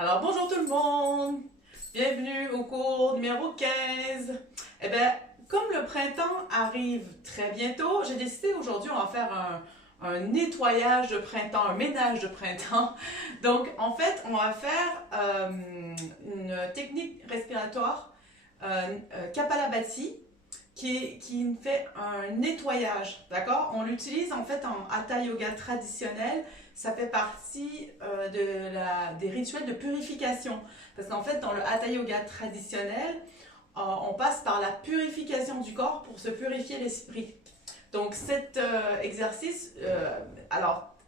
Alors bonjour tout le monde, bienvenue au cours numéro 15. Eh bien, comme le printemps arrive très bientôt, j'ai décidé aujourd'hui on va faire un nettoyage de printemps, un ménage de printemps. Donc en fait, on va faire une technique respiratoire Kapalabhati qui fait un nettoyage, d'accord? On l'utilise en fait en Hatha Yoga traditionnel. Ça fait partie des rituels de purification. Parce qu'en fait, dans le Hatha Yoga traditionnel, on passe par la purification du corps pour se purifier l'esprit. Donc cet exercice,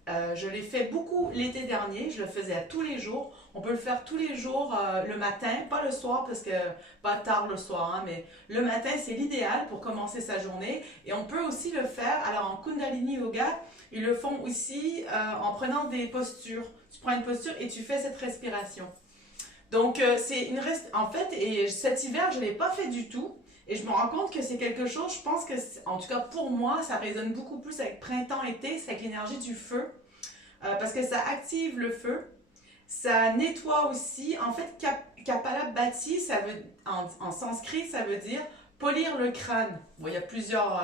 je l'ai fait beaucoup l'été dernier, je le faisais à tous les jours. On peut le faire tous les jours le matin, pas le soir parce que pas tard le soir, hein, mais le matin c'est l'idéal pour commencer sa journée. Et on peut aussi le faire, alors en Kundalini Yoga, ils le font aussi en prenant des postures. Tu prends une posture et tu fais cette respiration. Donc, en fait, et cet hiver, je ne l'ai pas fait du tout. Et je me rends compte que c'est quelque chose, je pense que, en tout cas pour moi, ça résonne beaucoup plus avec printemps-été, c'est avec l'énergie du feu. Parce que ça active le feu. Ça nettoie aussi. En fait, Kapalabhati, en sanskrit, ça veut dire polir le crâne. Bon, il y a plusieurs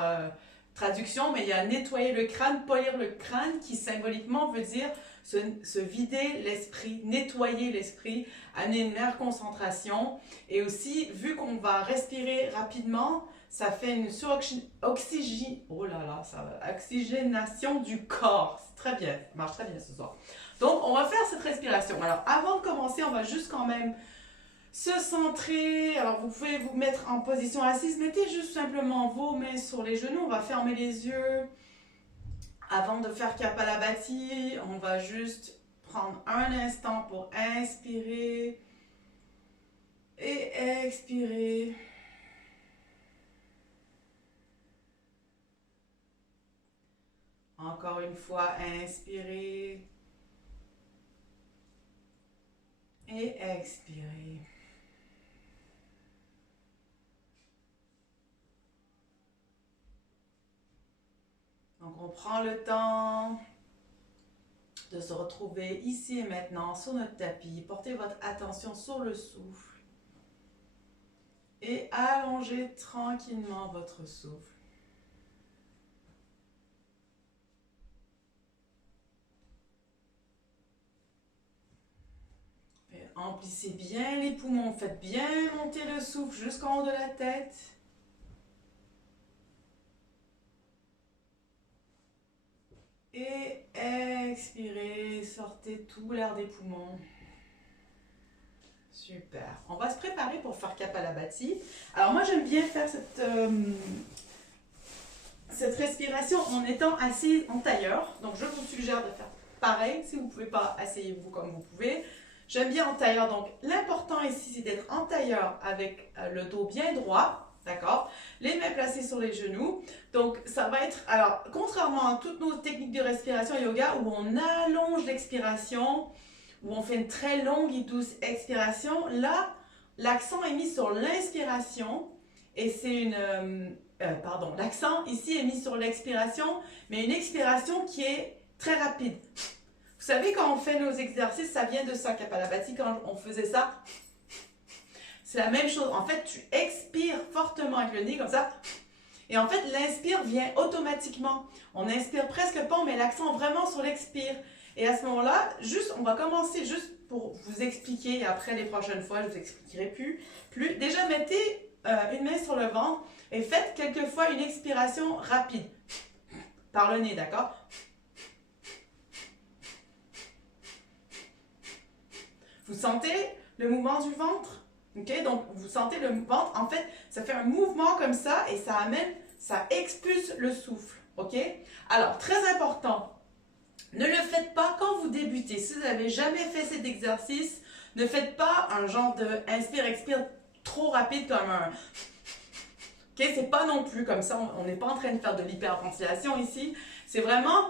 traductions, mais il y a nettoyer le crâne, polir le crâne, qui symboliquement veut dire se vider l'esprit, nettoyer l'esprit, amener une meilleure concentration. Et aussi, vu qu'on va respirer rapidement, ça fait une oxygénation du corps. C'est très bien, ça marche très bien ce soir. Donc, on va faire cette respiration. Alors, avant de commencer, on va juste quand même se centrer. Alors, vous pouvez vous mettre en position assise. Mettez juste simplement vos mains sur les genoux. On va fermer les yeux. Avant de faire Kapalabhati, on va juste prendre un instant pour inspirer et expirer. Encore une fois, inspirer et expirer. Donc, on prend le temps de se retrouver ici et maintenant sur notre tapis. Portez votre attention sur le souffle et allongez tranquillement votre souffle. Et emplissez bien les poumons, faites bien monter le souffle jusqu'en haut de la tête. Et expirez, sortez tout l'air des poumons. Super. On va se préparer pour faire Kapalabhati. Alors moi j'aime bien faire cette respiration en étant assis en tailleur. Donc je vous suggère de faire pareil. Si vous ne pouvez pas, asseyez-vous comme vous pouvez. J'aime bien en tailleur. Donc l'important ici c'est d'être en tailleur avec le dos bien droit. D'accord? Les mains placées sur les genoux. Donc ça va être, alors contrairement à toutes nos techniques de respiration yoga où on allonge l'expiration, où on fait une très longue et douce expiration, là l'accent est mis sur l'inspiration et c'est l'accent ici est mis sur l'expiration, mais une expiration qui est très rapide. Vous savez, quand on fait nos exercices, ça vient de ça, Kapalabhati, quand on faisait ça, c'est la même chose. En fait, tu expires fortement avec le nez comme ça. Et en fait, l'inspire vient automatiquement. On inspire presque pas, on met l'accent vraiment sur l'expire. Et à ce moment-là, on va commencer juste pour vous expliquer. Et après, les prochaines fois, je vous expliquerai plus. Déjà, mettez une main sur le ventre et faites quelquefois une expiration rapide. Par le nez, d'accord? Vous sentez le mouvement du ventre? Ok, donc vous sentez le ventre, en fait, ça fait un mouvement comme ça et ça expulse le souffle. Ok? Alors, très important, ne le faites pas quand vous débutez. Si vous n'avez jamais fait cet exercice, ne faites pas un genre de inspire-expire trop rapide comme un... Ok, c'est pas non plus comme ça, on n'est pas en train de faire de l'hyperventilation ici. C'est vraiment...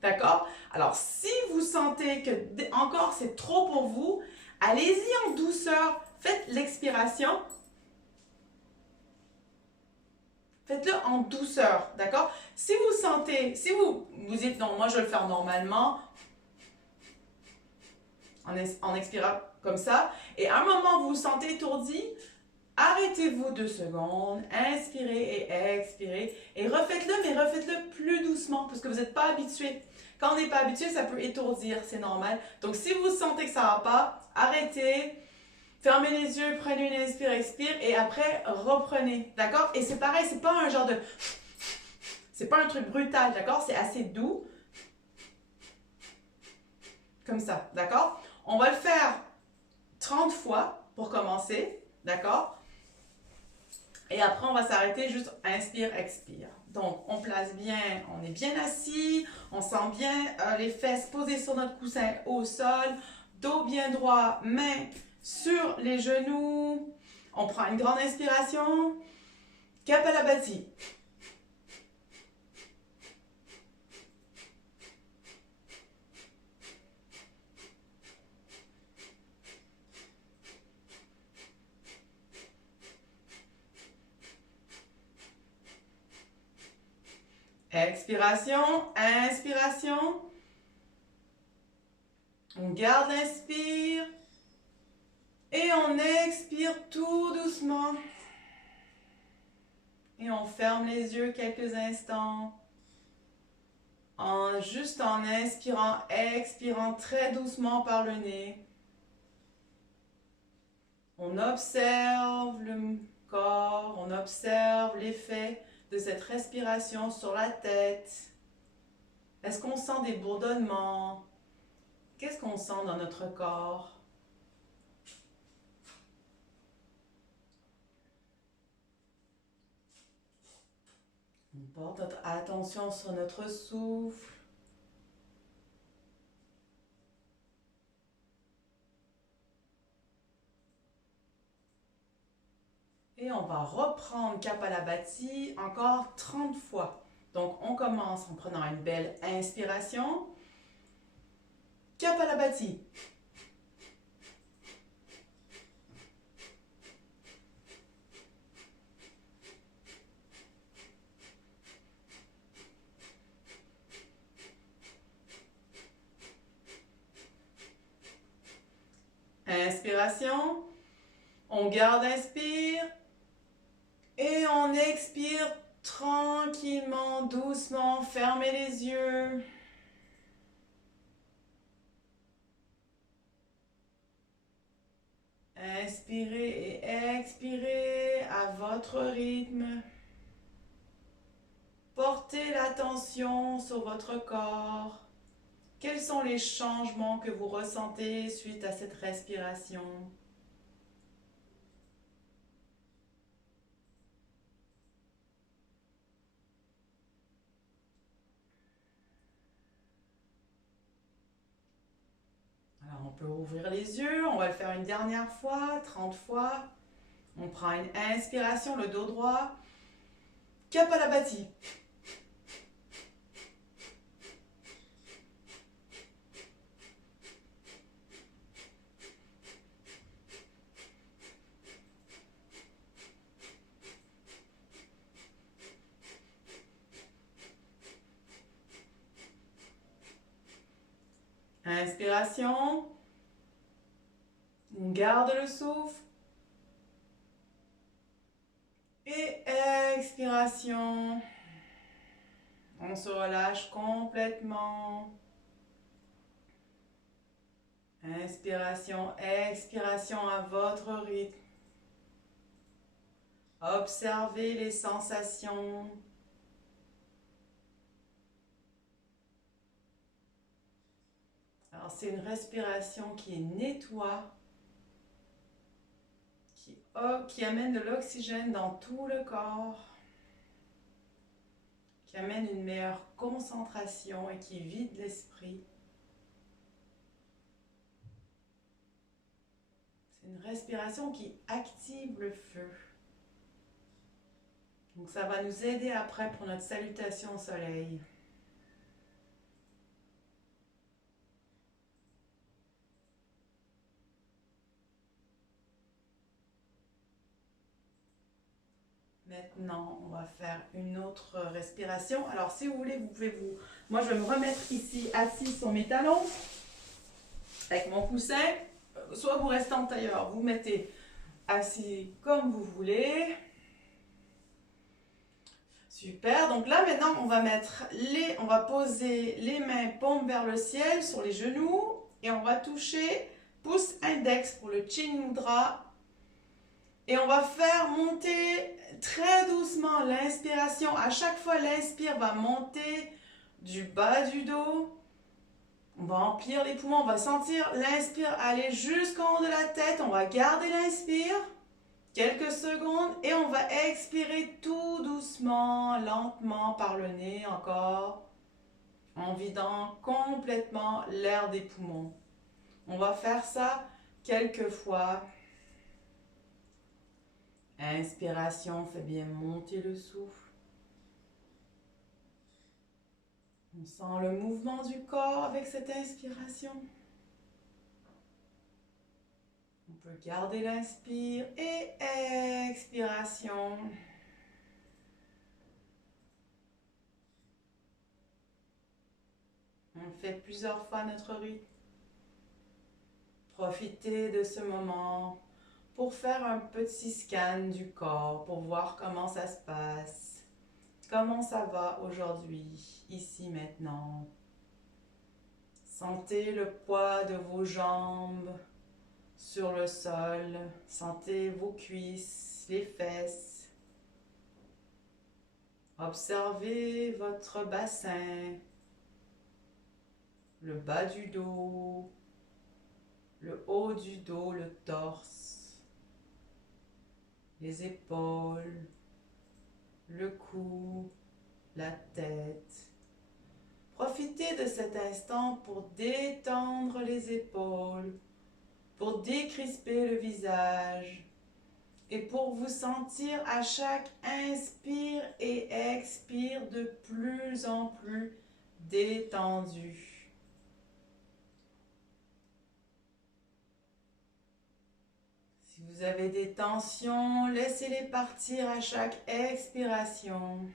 D'accord? Alors, si vous sentez que encore c'est trop pour vous, allez-y en douceur. Faites l'expiration. Faites-le en douceur, d'accord? Si vous sentez, si vous dites non, moi je vais le faire normalement, en expirant comme ça. Et à un moment, vous vous sentez étourdi, arrêtez-vous 2 secondes, inspirez et expirez. Et refaites-le, mais refaites-le plus doucement parce que vous n'êtes pas habitué. Quand on n'est pas habitué, ça peut étourdir, c'est normal. Donc si vous sentez que ça ne va pas, arrêtez. Fermez les yeux, prenez une inspire, expire et après reprenez, d'accord? Et c'est pareil, c'est pas un genre de... C'est pas un truc brutal, d'accord? C'est assez doux. Comme ça, d'accord? On va le faire 30 fois pour commencer, d'accord? Et après, on va s'arrêter juste inspire, expire. Donc, on place bien, on est bien assis, on sent bien les fesses posées sur notre coussin au sol, dos bien droit, main sur les genoux. On prend une grande inspiration. Kapalabhati. Expiration, inspiration. On garde l'inspire. Et on expire tout doucement. Et on ferme les yeux quelques instants. Juste en inspirant, expirant très doucement par le nez. On observe le corps, on observe l'effet de cette respiration sur la tête. Est-ce qu'on sent des bourdonnements? Qu'est-ce qu'on sent dans notre corps? On porte notre attention sur notre souffle. Et on va reprendre Kapalabhati encore 30 fois. Donc, on commence en prenant une belle inspiration. Kapalabhati. Inspiration. On garde l'inspire. Et on expire tranquillement, doucement. Fermez les yeux. Inspirez et expirez à votre rythme. Portez l'attention sur votre corps. Quels sont les changements que vous ressentez suite à cette respiration? Alors on peut ouvrir les yeux, on va le faire une dernière fois, 30 fois. On prend une inspiration, le dos droit. Kapalabhati. Inspiration. On garde le souffle. Et expiration. On se relâche complètement. Inspiration, expiration à votre rythme. Observez les sensations. Alors c'est une respiration qui nettoie, qui amène de l'oxygène dans tout le corps, qui amène une meilleure concentration et qui vide l'esprit. C'est une respiration qui active le feu. Donc ça va nous aider après pour notre salutation au soleil. Maintenant, on va faire une autre respiration. Alors, si vous voulez, vous pouvez vous... Moi, je vais me remettre ici, assis sur mes talons. Avec mon coussin, soit vous restez en tailleur, vous mettez assis comme vous voulez. Super, donc là maintenant on va poser les mains paumes vers le ciel sur les genoux et on va toucher pouce index pour le Chin Mudra. Et on va faire monter très doucement l'inspiration. À chaque fois, l'inspire va monter du bas du dos. On va emplir les poumons. On va sentir l'inspire aller jusqu'en haut de la tête. On va garder l'inspire quelques secondes et on va expirer tout doucement, lentement par le nez encore, en vidant complètement l'air des poumons. On va faire ça quelques fois. Inspiration, fait bien monter le souffle. On sent le mouvement du corps avec cette inspiration. On peut garder l'inspire et expiration. On fait plusieurs fois notre rythme. Profitez de ce moment pour faire un petit scan du corps, pour voir comment ça se passe, comment ça va aujourd'hui, ici, maintenant. Sentez le poids de vos jambes sur le sol, sentez vos cuisses, les fesses. Observez votre bassin, le bas du dos, le haut du dos, le torse, les épaules, le cou, la tête. Profitez de cet instant pour détendre les épaules, pour décrisper le visage et pour vous sentir à chaque inspire et expire de plus en plus détendu. Si vous avez des tensions, laissez-les partir à chaque expiration.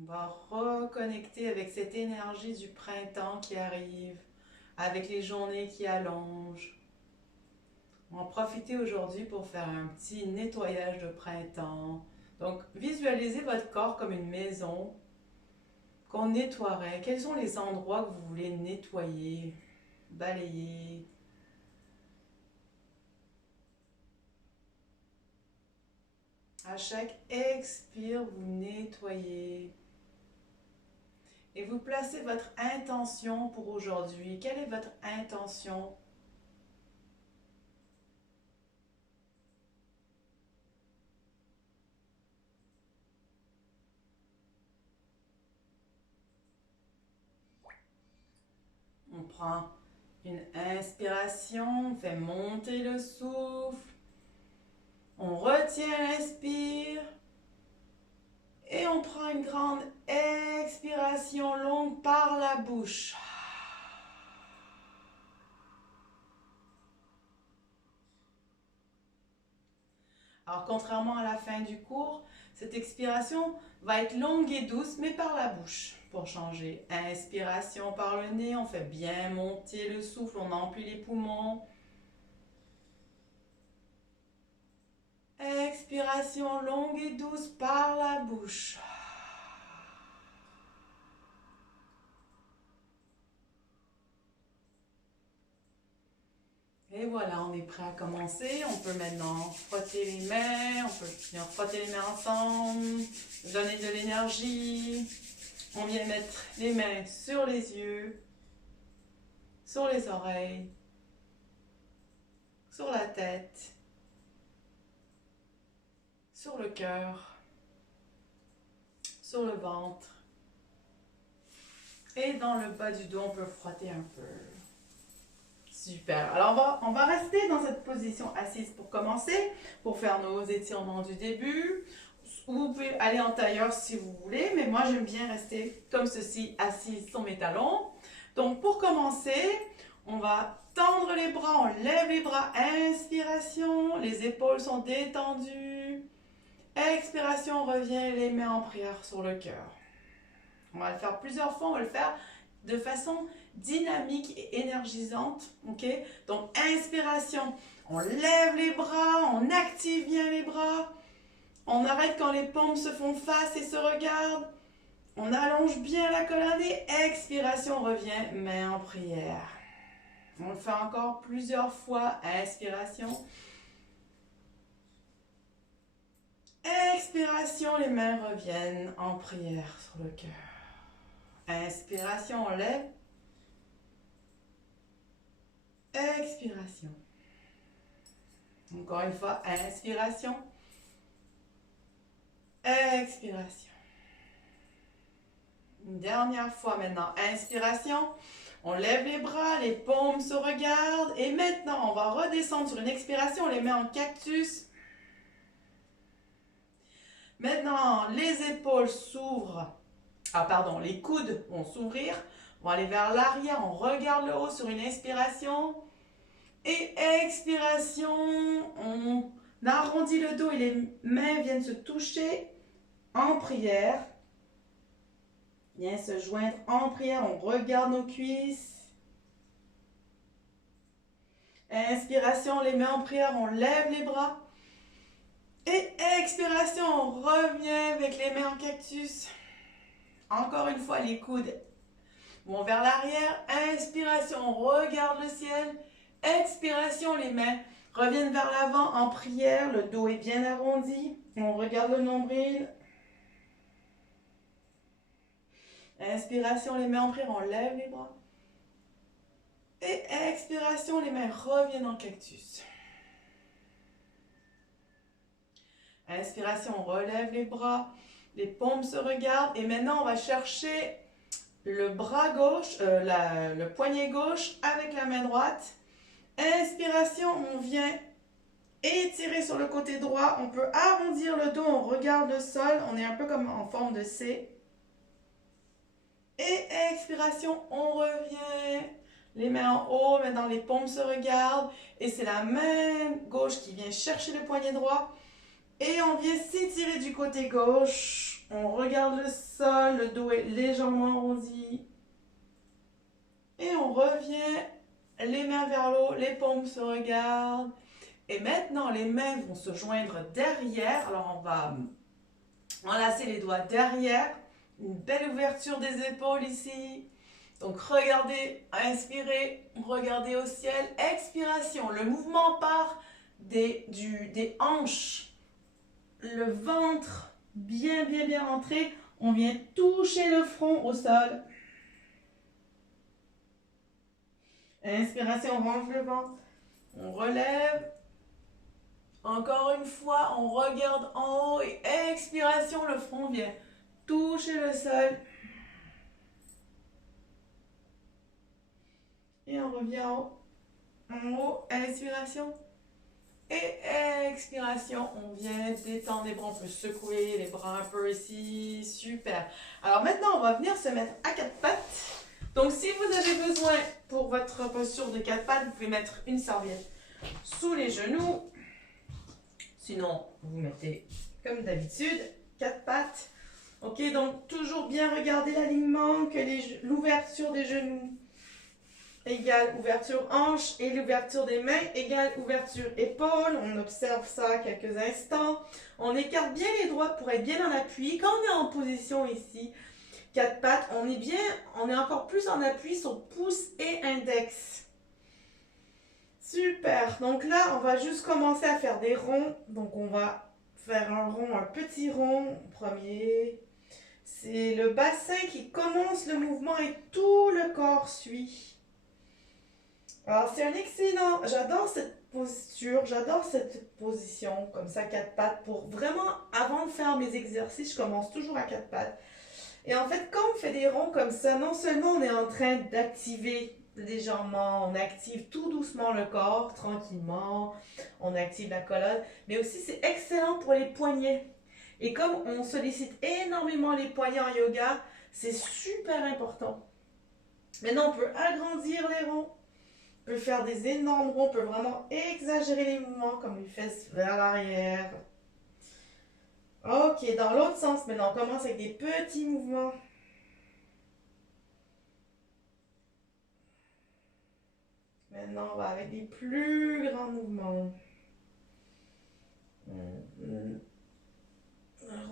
On va reconnecter avec cette énergie du printemps qui arrive, avec les journées qui allongent. On va en profiter aujourd'hui pour faire un petit nettoyage de printemps. Donc, visualisez votre corps comme une maison qu'on nettoierait. Quels sont les endroits que vous voulez nettoyer, balayer? À chaque expire, vous nettoyez. Et vous placez votre intention pour aujourd'hui. Quelle est votre intention? On prend une inspiration, on fait monter le souffle. On retient l'inspire. Et on prend une grande expiration longue par la bouche. Alors, contrairement à la fin du cours, cette expiration va être longue et douce, mais par la bouche. Pour changer, inspiration par le nez, on fait bien monter le souffle, on emplit les poumons. Expiration longue et douce par la bouche. Et voilà, on est prêt à commencer. On peut maintenant frotter les mains, on peut bien frotter les mains ensemble, donner de l'énergie. On vient mettre les mains sur les yeux, sur les oreilles, sur la tête, sur le cœur, sur le ventre. Et dans le bas du dos, on peut frotter un peu. Super. Alors, on va rester dans cette position assise pour commencer, pour faire nos étirements du début. Vous pouvez aller en tailleur si vous voulez, mais moi, j'aime bien rester comme ceci, assise sur mes talons. Donc, pour commencer, on va tendre les bras, on lève les bras. Inspiration, les épaules sont détendues. Expiration, on revient les mains en prière sur le cœur. On va le faire plusieurs fois, on va le faire de façon dynamique et énergisante. Ok? Donc, inspiration. On lève les bras, on active bien les bras. On arrête quand les paumes se font face et se regardent. On allonge bien la colonne et expiration, on revient, main en prière. On le fait encore plusieurs fois. Inspiration. Expiration, les mains reviennent en prière sur le cœur. Inspiration, on lève. Expiration. Encore une fois, inspiration. Expiration. Une dernière fois maintenant. Inspiration. On lève les bras, les paumes se regardent. Et maintenant, on va redescendre sur une expiration. On les met en cactus. Maintenant, les épaules s'ouvrent. Ah, pardon, les coudes vont s'ouvrir. On va aller vers l'arrière. On regarde le haut sur une inspiration. Et expiration. On arrondit le dos et les mains viennent se toucher en prière. Viens se joindre en prière. On regarde nos cuisses. Inspiration, les mains en prière. On lève les bras. Et expiration, on revient avec les mains en cactus. Encore une fois, les coudes vont vers l'arrière. Inspiration, on regarde le ciel. Expiration, les mains reviennent vers l'avant en prière. Le dos est bien arrondi. On regarde le nombril. Inspiration, les mains en prière, on lève les bras. Et expiration, les mains reviennent en cactus. Inspiration, on relève les bras, les paumes se regardent. Et maintenant, on va chercher le bras gauche, le poignet gauche avec la main droite. Inspiration, on vient étirer sur le côté droit. On peut arrondir le dos, on regarde le sol. On est un peu comme en forme de C. Et expiration, on revient. Les mains en haut, maintenant les paumes se regardent. Et c'est la main gauche qui vient chercher le poignet droit. Et on vient s'étirer du côté gauche. On regarde le sol, le dos est légèrement arrondi. Et on revient, les mains vers l'eau, les paumes se regardent. Et maintenant, les mains vont se joindre derrière. Alors, on va enlacer les doigts derrière. Une belle ouverture des épaules ici. Donc, regardez, inspirez, regardez au ciel. Expiration, le mouvement part des hanches. Le ventre bien rentré. On vient toucher le front au sol. Inspiration, on rentre le ventre. On relève. Encore une fois, on regarde en haut. Et expiration, le front vient toucher le sol. Et on revient en haut. Inspiration. Et expiration, on vient détendre les bras, on peut secouer les bras un peu ici, super. Alors maintenant, on va venir se mettre à quatre pattes. Donc si vous avez besoin pour votre posture de quatre pattes, vous pouvez mettre une serviette sous les genoux. Sinon, vous mettez comme d'habitude, quatre pattes. Ok, donc toujours bien regarder l'alignement, que l'ouverture des genoux égale ouverture hanche et l'ouverture des mains égale ouverture épaule. On observe ça quelques instants. On écarte bien les doigts pour être bien en appui. Quand on est en position ici, quatre pattes, on est encore plus en appui sur pouce et index. Super. Donc là, on va juste commencer à faire des ronds. Donc on va faire un rond, un petit rond. Premier. C'est le bassin qui commence le mouvement et tout le corps suit. Alors, c'est un excellent, j'adore cette posture, j'adore cette position, comme ça, quatre pattes, pour vraiment, avant de faire mes exercices, je commence toujours à quatre pattes. Et en fait, quand on fait des ronds comme ça, non seulement on est en train d'activer légèrement, on active tout doucement le corps, tranquillement, on active la colonne, mais aussi c'est excellent pour les poignets. Et comme on sollicite énormément les poignets en yoga, c'est super important. Maintenant, on peut agrandir les ronds. On peut faire des énormes ronds, on peut vraiment exagérer les mouvements comme les fesses vers l'arrière. Ok, dans l'autre sens maintenant, on commence avec des petits mouvements. Maintenant, on va avec des plus grands mouvements. Le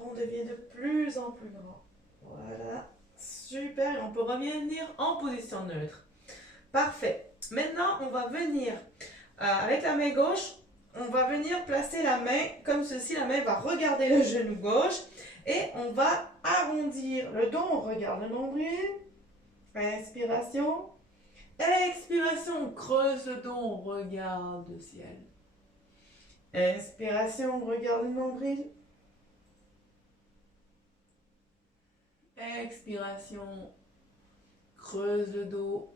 rond devient de plus en plus grand. Voilà. Super. On peut revenir en position neutre. Parfait. Maintenant, on va venir avec la main gauche, on va venir placer la main comme ceci. La main va regarder le genou gauche et on va arrondir le dos. On regarde le nombril. Inspiration. Expiration. On creuse le dos. On regarde le ciel. Inspiration. On regarde le nombril. Expiration. Creuse le dos.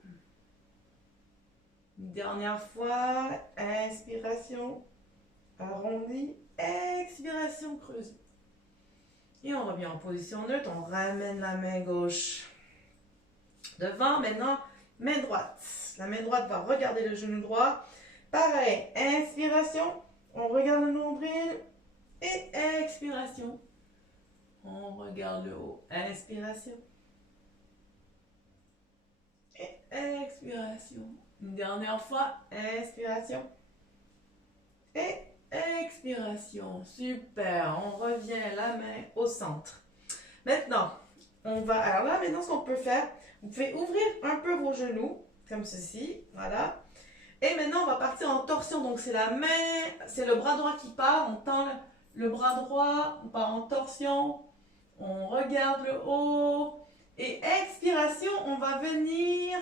Dernière fois, inspiration, arrondi, expiration, creuse. Et on revient en position neutre, on ramène la main gauche devant. Maintenant, main droite. La main droite va regarder le genou droit. Pareil, inspiration, on regarde le nombril et expiration. On regarde le haut, inspiration et expiration. Une dernière fois, inspiration et expiration. Super, on revient la main au centre. Maintenant, alors là, maintenant, ce qu'on peut faire, vous pouvez ouvrir un peu vos genoux, comme ceci, voilà. Et maintenant, on va partir en torsion. Donc, c'est la main, c'est le bras droit qui part. On tend le bras droit, on part en torsion. On regarde le haut. Et expiration, on va venir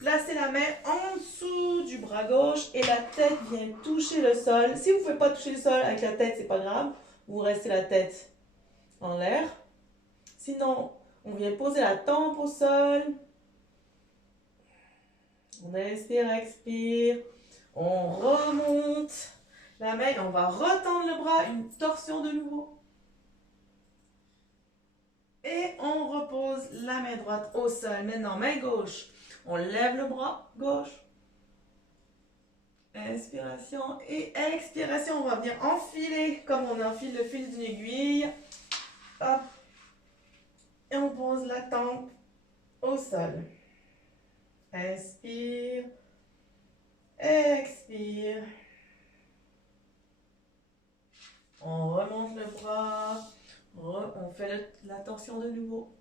placer la main en dessous du bras gauche et la tête vient toucher le sol. Si vous ne pouvez pas toucher le sol avec la tête, c'est pas grave. Vous restez la tête en l'air. Sinon, on vient poser la tempe au sol. On inspire, expire. On remonte la main et on va retendre le bras. Une torsion de nouveau. Et on repose la main droite au sol. Maintenant, main gauche. On lève le bras gauche. Inspiration et expiration. On va venir enfiler comme on enfile le fil d'une aiguille. Hop. Et on pose la tempe au sol. Inspire. Expire. On remonte le bras. On fait la torsion de nouveau.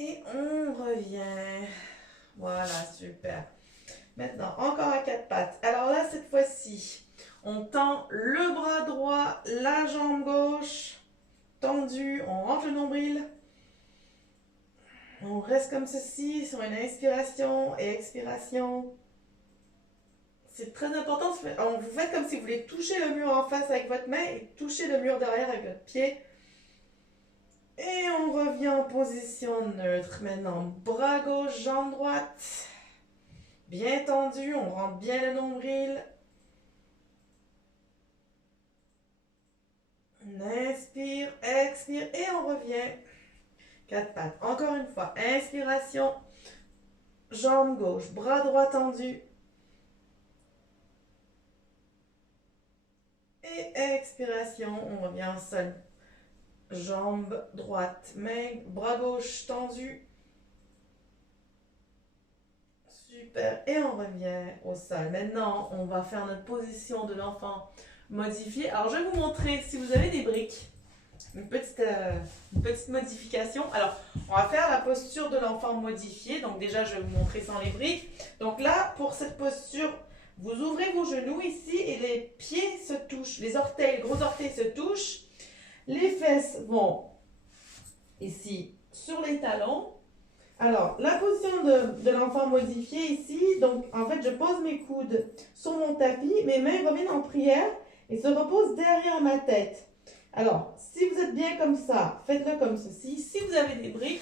Et on revient. Voilà, super. Maintenant, encore à quatre pattes. Alors là, cette fois-ci, on tend le bras droit, la jambe gauche, tendue, on rentre le nombril. On reste comme ceci, sur une inspiration et expiration. C'est très important. Vous faites comme si vous voulez toucher le mur en face avec votre main et toucher le mur derrière avec votre pied. Et on revient en position neutre. Maintenant, bras gauche, jambe droite. Bien tendu, on rentre bien le nombril. On inspire, expire et on revient. Quatre pattes. Encore une fois, inspiration, jambe gauche, bras droit tendu. Et expiration, on revient en sol. Jambe droite, main, bras gauche tendu. Super. Et on revient au sol. Maintenant, on va faire notre position de l'enfant modifiée. Alors, je vais vous montrer si vous avez des briques. Une petite modification. Alors, on va faire la posture de l'enfant modifié. Donc, déjà, je vais vous montrer sans les briques. Donc là, pour cette posture, vous ouvrez vos genoux ici et les pieds se touchent. Les orteils, les gros orteils se touchent. Les fesses vont ici sur les talons. Alors, la position de l'enfant modifié ici, donc en fait, je pose mes coudes sur mon tapis, mes mains reviennent en prière et se reposent derrière ma tête. Alors, si vous êtes bien comme ça, faites-le comme ceci. Si vous avez des briques,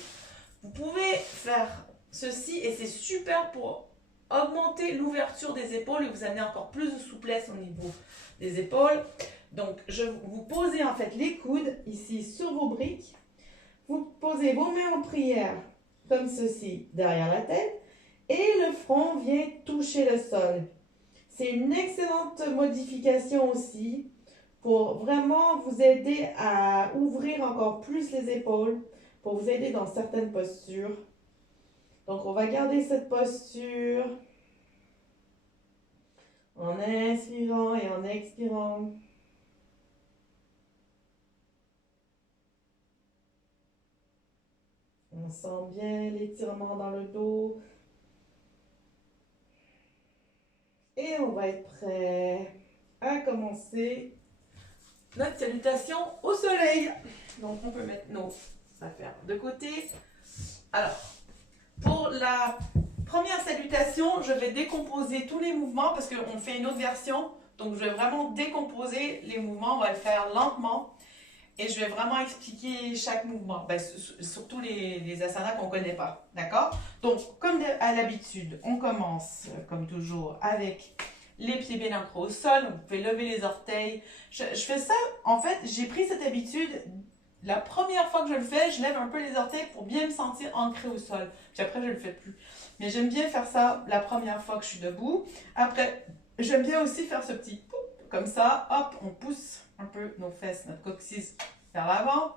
vous pouvez faire ceci et c'est super pour augmenter l'ouverture des épaules et vous amener encore plus de souplesse au niveau des épaules. Donc, vous posez en fait les coudes ici sur vos briques. Vous posez vos mains en prière comme ceci derrière la tête et le front vient toucher le sol. C'est une excellente modification aussi pour vraiment vous aider à ouvrir encore plus les épaules, pour vous aider dans certaines postures. Donc, on va garder cette posture. En inspirant et en expirant. On sent bien l'étirement dans le dos. Et on va être prêt à commencer notre salutation au soleil. Donc, on peut mettre nos affaires de côté. Alors, pour la première salutation, je vais décomposer tous les mouvements parce qu'on fait une autre version. Donc, je vais vraiment décomposer les mouvements. On va le faire lentement. Et je vais vraiment expliquer chaque mouvement. Ben, surtout les asanas qu'on ne connaît pas. D'accord? Donc, comme à l'habitude, on commence, comme toujours, avec les pieds bien ancrés au sol. Vous pouvez lever les orteils. Je fais ça, en fait, j'ai pris cette habitude. La première fois que je le fais, je lève un peu les orteils pour bien me sentir ancré au sol. Puis après, je ne le fais plus. Mais j'aime bien faire ça la première fois que je suis debout. Après, j'aime bien aussi faire ce petit poup, comme ça. Hop, on pousse un peu nos fesses, notre coccyx vers l'avant.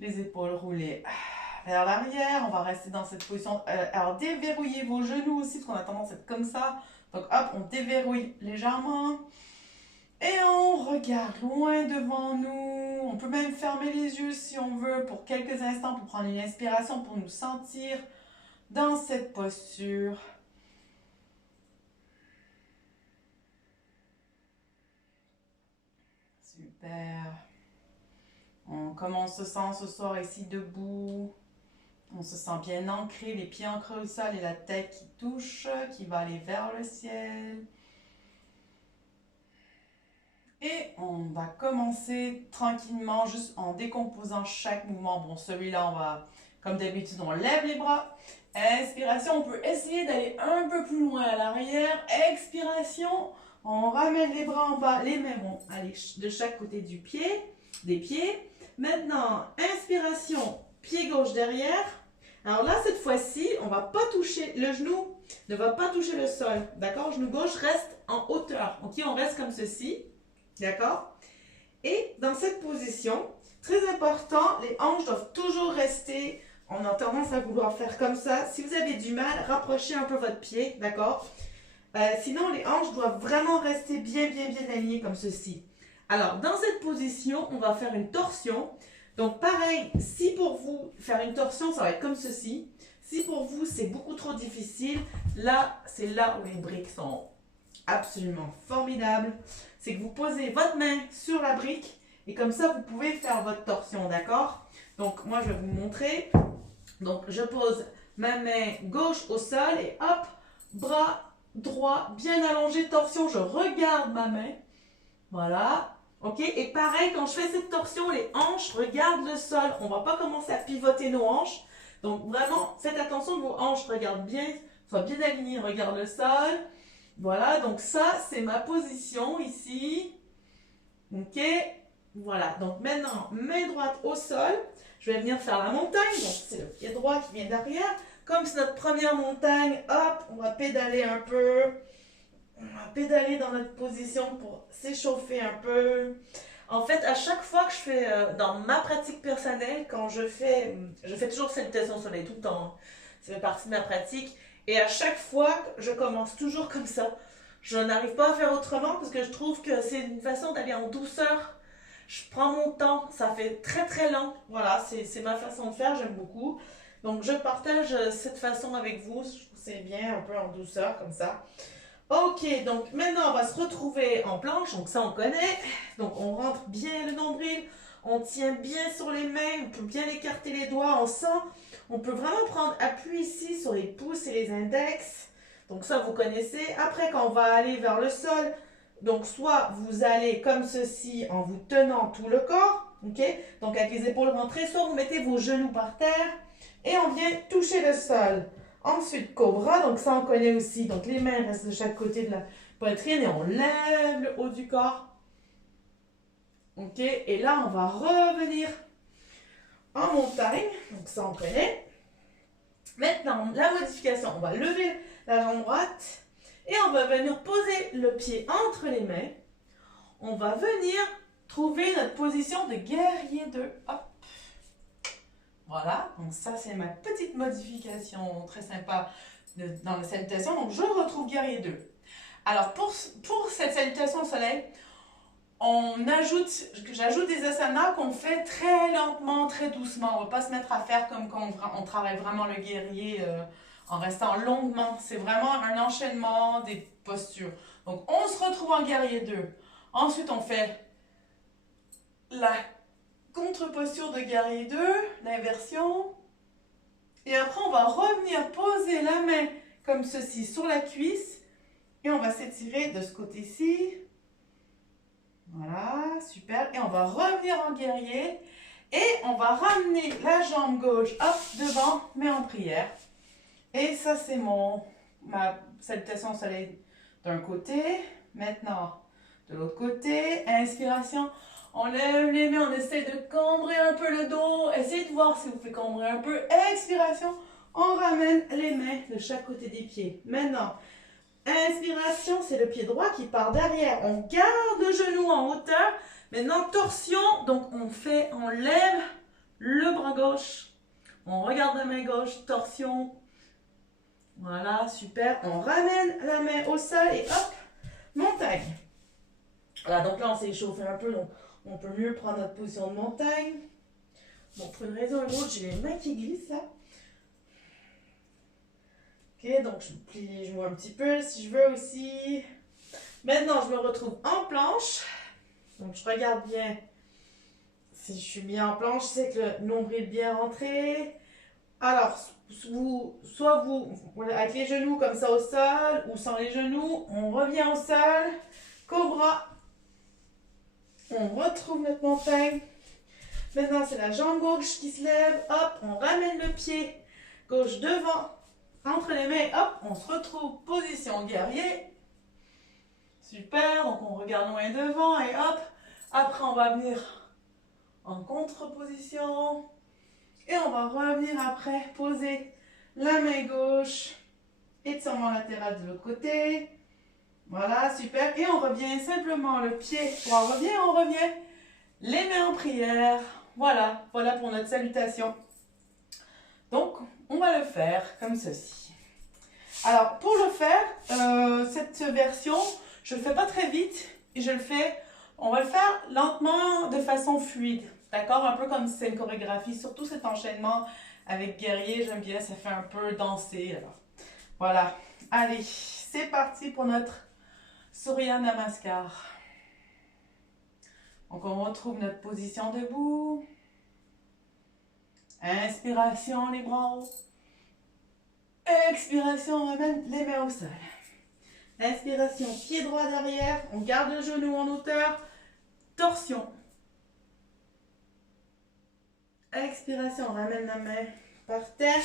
Les épaules roulées vers l'arrière. On va rester dans cette position. Alors, déverrouillez vos genoux aussi, parce qu'on a tendance à être comme ça. Donc, hop, on déverrouille légèrement. Et on regarde loin devant nous. On peut même fermer les yeux si on veut pour quelques instants pour prendre une inspiration, pour nous sentir dans cette posture. Super. Comment on se sent ce soir ici debout? On se sent bien ancré, les pieds ancrés au sol et la tête qui touche, qui va aller vers le ciel. Et on va commencer tranquillement, juste en décomposant chaque mouvement. Bon, celui-là, on va, comme d'habitude, on lève les bras. Inspiration, on peut essayer d'aller un peu plus loin à l'arrière. Expiration, on ramène les bras en bas. Les mains vont aller de chaque côté des pieds. Maintenant, inspiration, pied gauche derrière. Alors là, cette fois-ci, on ne va pas toucher, le genou ne va pas toucher le sol. D'accord? Genou gauche reste en hauteur. Ok, on reste comme ceci. D'accord? Et dans cette position, très important, les hanches doivent toujours rester. On a tendance à vouloir faire comme ça. Si vous avez du mal, rapprochez un peu votre pied, d'accord? Sinon, les hanches doivent vraiment rester bien alignées comme ceci. Alors, dans cette position, on va faire une torsion. Donc, pareil, si pour vous, faire une torsion, ça va être comme ceci. Si pour vous, c'est beaucoup trop difficile, là, c'est là où les briques sont absolument formidables. C'est que vous posez votre main sur la brique et comme ça, vous pouvez faire votre torsion, d'accord? Donc, moi, je vais vous montrer. Donc, je pose ma main gauche au sol et hop, bras droit, bien allongé, torsion. Je regarde ma main. Voilà. OK? Et pareil, quand je fais cette torsion, les hanches regardent le sol. On ne va pas commencer à pivoter nos hanches. Donc, vraiment, faites attention que vos hanches regardent bien, soient bien alignées, regardent le sol. Voilà, donc ça, c'est ma position ici. OK? Voilà, donc maintenant, main droite au sol. Je vais venir faire la montagne. Donc, c'est le pied droit qui vient derrière. Comme c'est notre première montagne, hop, on va pédaler un peu. On va pédaler dans notre position pour s'échauffer un peu. En fait, à chaque fois que je fais, dans ma pratique personnelle, quand je fais toujours salutation au soleil tout le temps. Hein. Ça fait partie de ma pratique. Et à chaque fois, je commence toujours comme ça. Je n'arrive pas à faire autrement parce que je trouve que c'est une façon d'aller en douceur. Je prends mon temps, ça fait très lent. Voilà, c'est ma façon de faire, j'aime beaucoup. Donc je partage cette façon avec vous. Je trouve que c'est bien, un peu en douceur comme ça. Ok, donc maintenant on va se retrouver en planche, donc ça on connaît. Donc on rentre bien le nombril, on tient bien sur les mains, on peut bien écarter les doigts, on sent. On peut vraiment prendre appui ici sur les pouces et les index. Donc ça vous connaissez. Après quand on va aller vers le sol, donc soit vous allez comme ceci en vous tenant tout le corps, ok? Donc avec les épaules rentrées, soit vous mettez vos genoux par terre et on vient toucher le sol. Ensuite, cobra, donc ça on connaît aussi. Donc les mains restent de chaque côté de la poitrine et on lève le haut du corps. Ok, et là on va revenir en montagne. Donc ça on connaît. Maintenant, la modification, on va lever la jambe droite et on va venir poser le pied entre les mains. On va venir trouver notre position de guerrier 2. Hop. Voilà, donc ça c'est ma petite modification très sympa dans la salutation. Donc je retrouve guerrier 2. Alors, pour cette salutation au soleil, j'ajoute des asanas qu'on fait très lentement, très doucement. On ne va pas se mettre à faire comme quand on travaille vraiment le guerrier en restant longuement. C'est vraiment un enchaînement des postures. Donc, on se retrouve en guerrier 2. Ensuite, on fait la contre-posture de guerrier 2, l'inversion. Et après, on va revenir poser la main comme ceci sur la cuisse. Et on va s'étirer de ce côté-ci. Voilà, super. Et on va revenir en guerrier. Et on va ramener la jambe gauche, hop, devant, mais en prière. Et ça, c'est ma salutation au soleil d'un côté. Maintenant, de l'autre côté, inspiration. On lève les mains, on essaie de cambrer un peu le dos. Essayez de voir si vous pouvez cambrer un peu. Expiration, on ramène les mains de chaque côté des pieds. Maintenant, inspiration, c'est le pied droit qui part derrière. On garde le genou en hauteur. Maintenant, torsion. Donc, on lève le bras gauche. On regarde la main gauche, torsion. Voilà, super. On ramène la main au sol et hop, montagne. Voilà, donc là, on s'est échauffé un peu. Donc, on peut mieux prendre notre position de montagne. Bon, pour une raison ou une autre, j'ai les mains qui glissent là. Ok, donc je plie les genoux un petit peu si je veux aussi. Maintenant, je me retrouve en planche. Donc, je regarde bien si je suis bien en planche. C'est que le nombril est bien rentré. Alors, soit vous, avec les genoux comme ça au sol, ou sans les genoux, on revient au sol. Cobra. On retrouve notre montagne. Maintenant, c'est la jambe gauche qui se lève. Hop, on ramène le pied gauche devant. Entre les mains, hop, on se retrouve position guerrier. Super, donc on regarde loin devant et hop. Après, on va venir en contre-position. Et on va revenir après, poser la main gauche. Étirement latéral de l'autre côté. Voilà, super. Et on revient simplement le pied. On revient. Les mains en prière. Voilà pour notre salutation. Donc, on va le faire comme ceci. Alors, pour le faire, cette version, je ne le fais pas très vite. Et on va le faire lentement, de façon fluide. D'accord? Un peu comme si c'est une chorégraphie, surtout cet enchaînement avec guerrier, j'aime bien, ça fait un peu danser. Alors, voilà. Allez, c'est parti pour notre Surya Namaskar. Donc, on retrouve notre position debout. Inspiration, les bras hauts. Expiration, on ramène les mains au sol. Inspiration, pied droit derrière. On garde le genou en hauteur. Torsion. Expiration, on ramène la main par terre.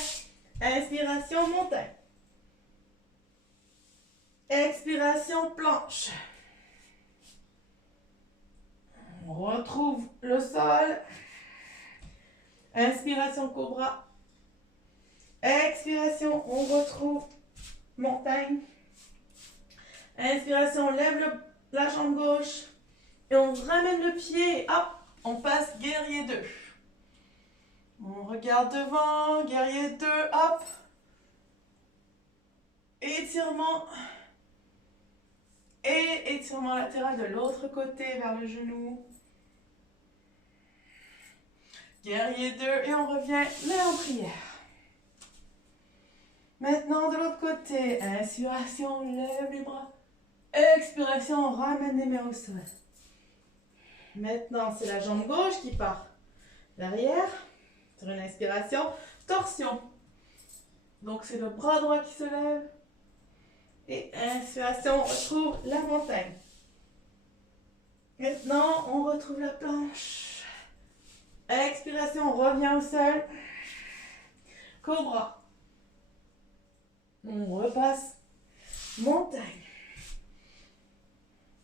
Inspiration, montagne. Expiration, planche. On retrouve le sol. Inspiration, cobra. Expiration, on retrouve montagne. Inspiration, on lève la jambe gauche. Et on ramène le pied. Et hop, on passe guerrier 2. On regarde devant, guerrier 2, hop. Étirement. Et étirement latéral de l'autre côté vers le genou. Guerrier 2 et on revient, mais en prière. Maintenant de l'autre côté, inspiration, on lève les bras. Expiration, on ramène les mains au sol. Maintenant, c'est la jambe gauche qui part derrière. Sur une inspiration, torsion. Donc, c'est le bras droit qui se lève. Et inspiration, on retrouve la montagne. Maintenant, on retrouve la planche. Expiration, on revient au sol. Cobra. On repasse. Montagne.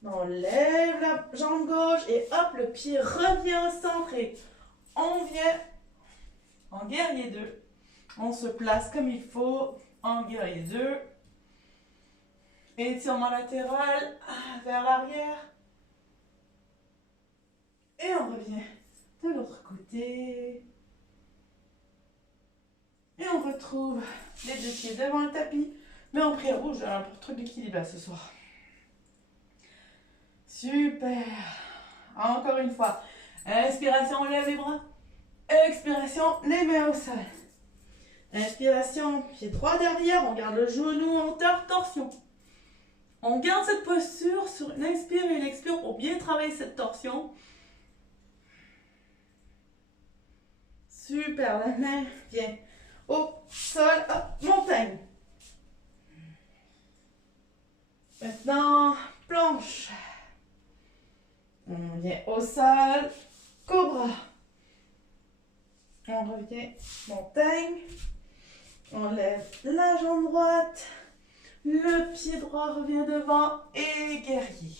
On lève la jambe gauche et hop, le pied revient au centre et on vient en guerrier 2. On se place comme il faut en guerrier 2. Étirement latéral vers l'arrière. Et on revient de l'autre côté. Et on retrouve les deux pieds devant le tapis. Mais en prière rouge, j'ai un truc d'équilibre ce soir. Super. Encore une fois. Inspiration, on lève les bras. Expiration, les mains au sol. Inspiration, pied droit derrière, on garde le genou en hauteur, torsion. On garde cette posture sur une inspire et une expire pour bien travailler cette torsion. Super, la main vient au sol, hop, montagne. Maintenant, planche. On vient au sol, cobra. On revient, montagne. On lève la jambe droite. Le pied droit revient devant et guerrier.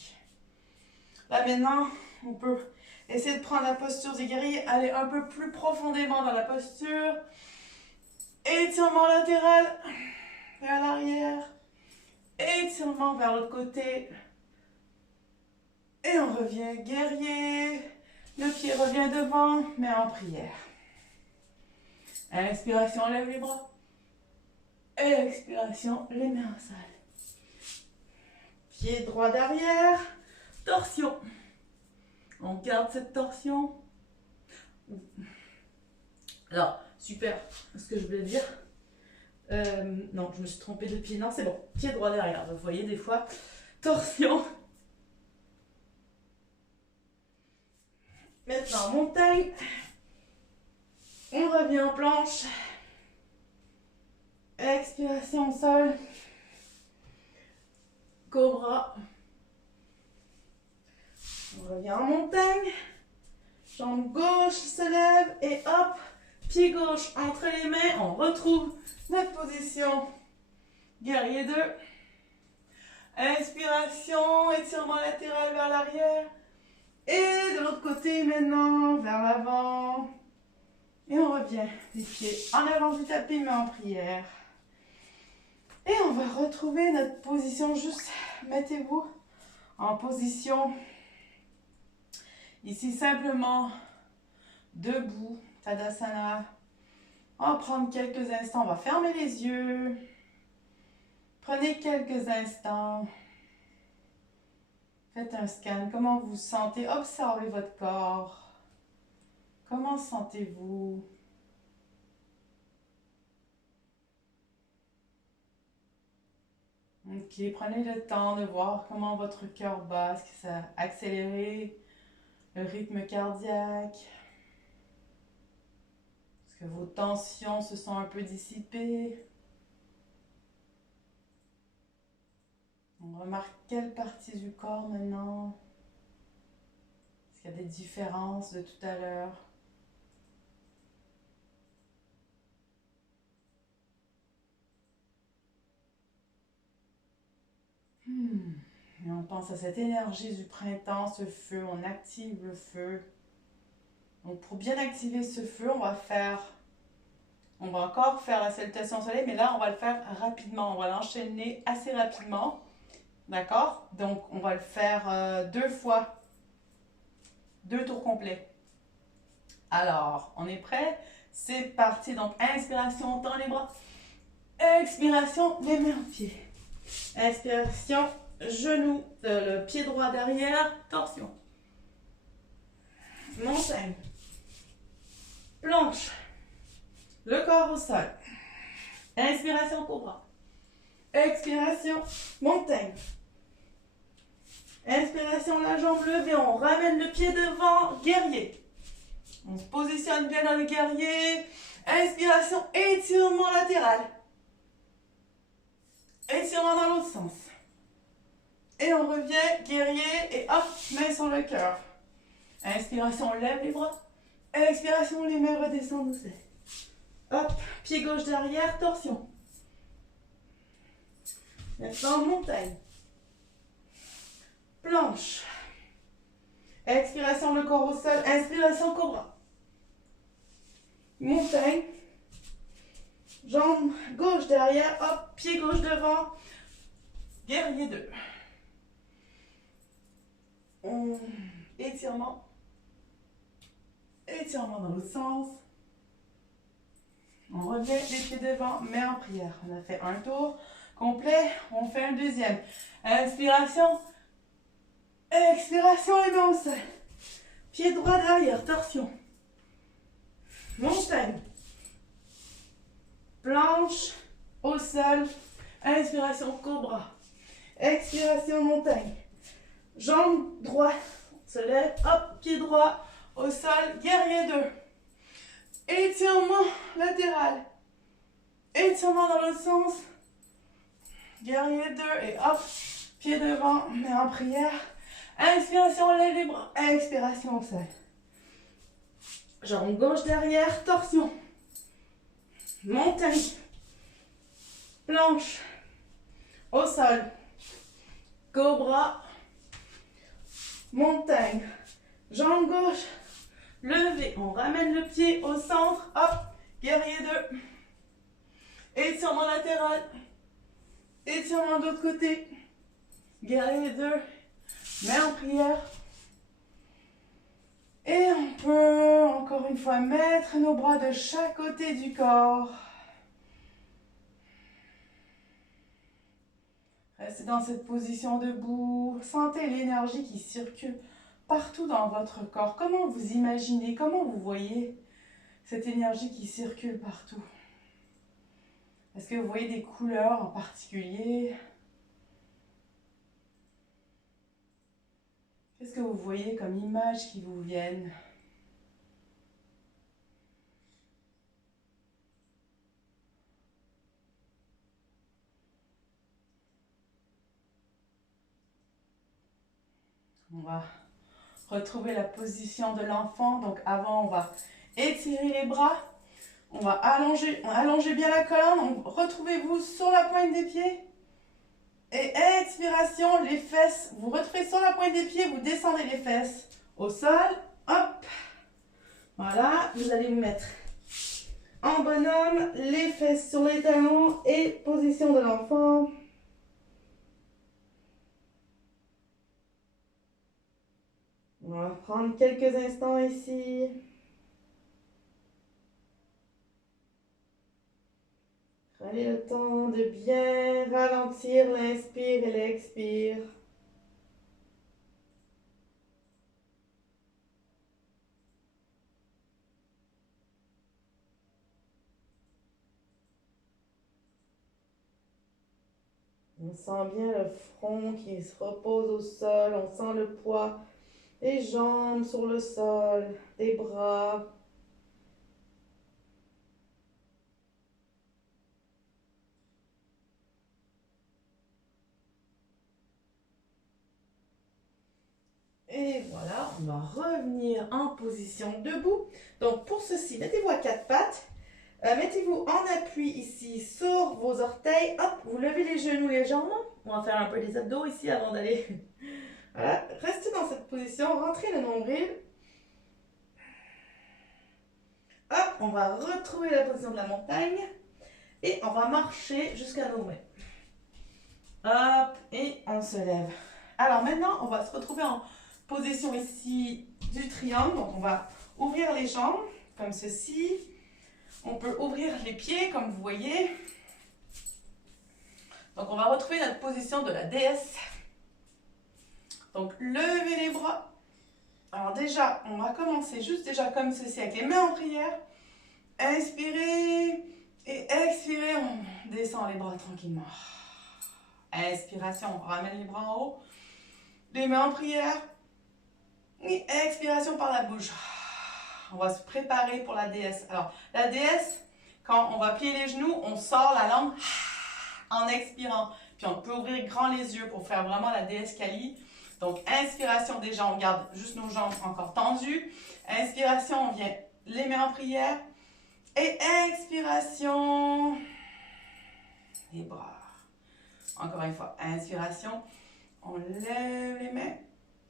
Là maintenant, on peut essayer de prendre la posture du guerrier, aller un peu plus profondément dans la posture. Étirement latéral vers l'arrière. Étirement vers l'autre côté. Et on revient guerrier. Le pied revient devant, mais en prière. Inspiration, lève les bras. Expiration, les mains au sol. Pied droit derrière. Torsion. On garde cette torsion. Alors, super. Ce que je voulais dire. Non, je me suis trompée de pied. Non, c'est bon. Pied droit derrière. Vous voyez, des fois, torsion. Maintenant, montagne. On revient en planche. Expiration au sol. Cobra. On revient en montagne. Jambe gauche se lève et hop, pied gauche entre les mains. On retrouve notre position. Guerrier 2. Inspiration, étirement latéral vers l'arrière. Et de l'autre côté maintenant, vers l'avant. Et on revient les pieds en avant du tapis, mais en prière. Et on va retrouver notre position, juste mettez-vous en position. Ici simplement debout, Tadasana. On va prendre quelques instants, on va fermer les yeux. Prenez quelques instants. Faites un scan, comment vous vous sentez? Observez votre corps. Comment sentez-vous? Ok, prenez le temps de voir comment votre cœur bat, est-ce que ça a accéléré le rythme cardiaque? Est-ce que vos tensions se sont un peu dissipées? On remarque quelle partie du corps maintenant? Est-ce qu'il y a des différences de tout à l'heure? Et on pense à cette énergie du printemps, ce feu, on active le feu. Donc pour bien activer ce feu, on va encore faire la salutation au soleil, mais là on va le faire rapidement, on va l'enchaîner assez rapidement. D'accord? Donc on va le faire 2 fois, 2 tours complets. Alors, on est prêt? C'est parti. Donc inspiration, on tend les bras. Expiration, les mains en pied. Inspiration, genou, le pied droit derrière, torsion. Montagne. Planche. Le corps au sol. Inspiration, cobra. Expiration, montagne. Inspiration, la jambe levée, on ramène le pied devant, guerrier. On se positionne bien dans le guerrier. Inspiration, étirement latéral. Étirement dans l'autre sens. Et on revient, guerrier, et hop, main sur le cœur. Inspiration, on lève les bras. Expiration, les mains redescendent au sol. Hop, pied gauche derrière, torsion. Maintenant, montagne. Planche. Expiration, le corps au sol. Inspiration, cobra. Montagne. Jambe gauche derrière, hop, pied gauche devant. Guerrier 2. Étirement. Étirement dans l'autre sens. On revient les pieds devant, mais en prière. On a fait un tour complet, on fait un deuxième. Inspiration. Expiration, les mains au sol. Pied droit derrière, torsion. Montagne. Planche au sol. Inspiration, cobra. Expiration, montagne. Jambe droite. Se lève, hop, pied droit au sol, guerrier 2. Étirement latéral. Étirement dans l'autre sens. Guerrier 2 et hop, pied devant, mais en prière. Inspiration, on lève les bras. Expiration, on serre. Jambe gauche derrière, torsion. Montagne. Planche. Au sol. Cobra. Montagne. Jambe gauche. Levé. On ramène le pied au centre. Hop. Guerrier 2. Étirement latéral. Étirement de l'autre côté. Guerrier 2. Main en prière. Et on peut, encore une fois, mettre nos bras de chaque côté du corps. Restez dans cette position debout. Sentez l'énergie qui circule partout dans votre corps. Comment vous imaginez, comment vous voyez cette énergie qui circule partout? Est-ce que vous voyez des couleurs en particulier? Qu'est-ce que vous voyez comme images qui vous viennent? On va retrouver la position de l'enfant. Donc avant, on va étirer les bras. On va allonger bien la colonne. Retrouvez-vous sur la pointe des pieds. Et expiration, les fesses. Vous retrouvez sur la pointe des pieds, vous descendez les fesses au sol. Hop. Voilà, vous allez vous mettre en bonhomme, les fesses sur les talons et position de l'enfant. On va prendre quelques instants ici. Prenez le temps de bien ralentir l'inspire et l'expire. On sent bien le front qui se repose au sol, on sent le poids des jambes sur le sol, des bras. Et voilà, on va revenir en position debout. Donc pour ceci, mettez-vous à quatre pattes. Mettez-vous en appui ici sur vos orteils. Hop, vous levez les genoux, les jambes. On va faire un peu des abdos ici avant d'aller. Voilà, restez dans cette position, rentrez le nombril. Hop, on va retrouver la position de la montagne. Et on va marcher jusqu'à nos mains. Hop, et on se lève. Alors maintenant, on va se retrouver en position ici du triangle. Donc on va ouvrir les jambes comme ceci. On peut ouvrir les pieds comme vous voyez. Donc on va retrouver notre position de la déesse. Donc levez les bras. Alors déjà, on va commencer juste déjà comme ceci avec les mains en prière. Inspirez et expirez. On descend les bras tranquillement. Inspiration, on ramène les bras en haut. Les mains en prière. Et expiration par la bouche. On va se préparer pour la déesse. Alors, la déesse, quand on va plier les genoux, on sort la langue en expirant. Puis on peut ouvrir grand les yeux pour faire vraiment la déesse Kali. Donc, inspiration déjà, on garde juste nos jambes encore tendues. Inspiration, on vient les mains en prière. Et expiration, les bras. Encore une fois, inspiration, on lève les mains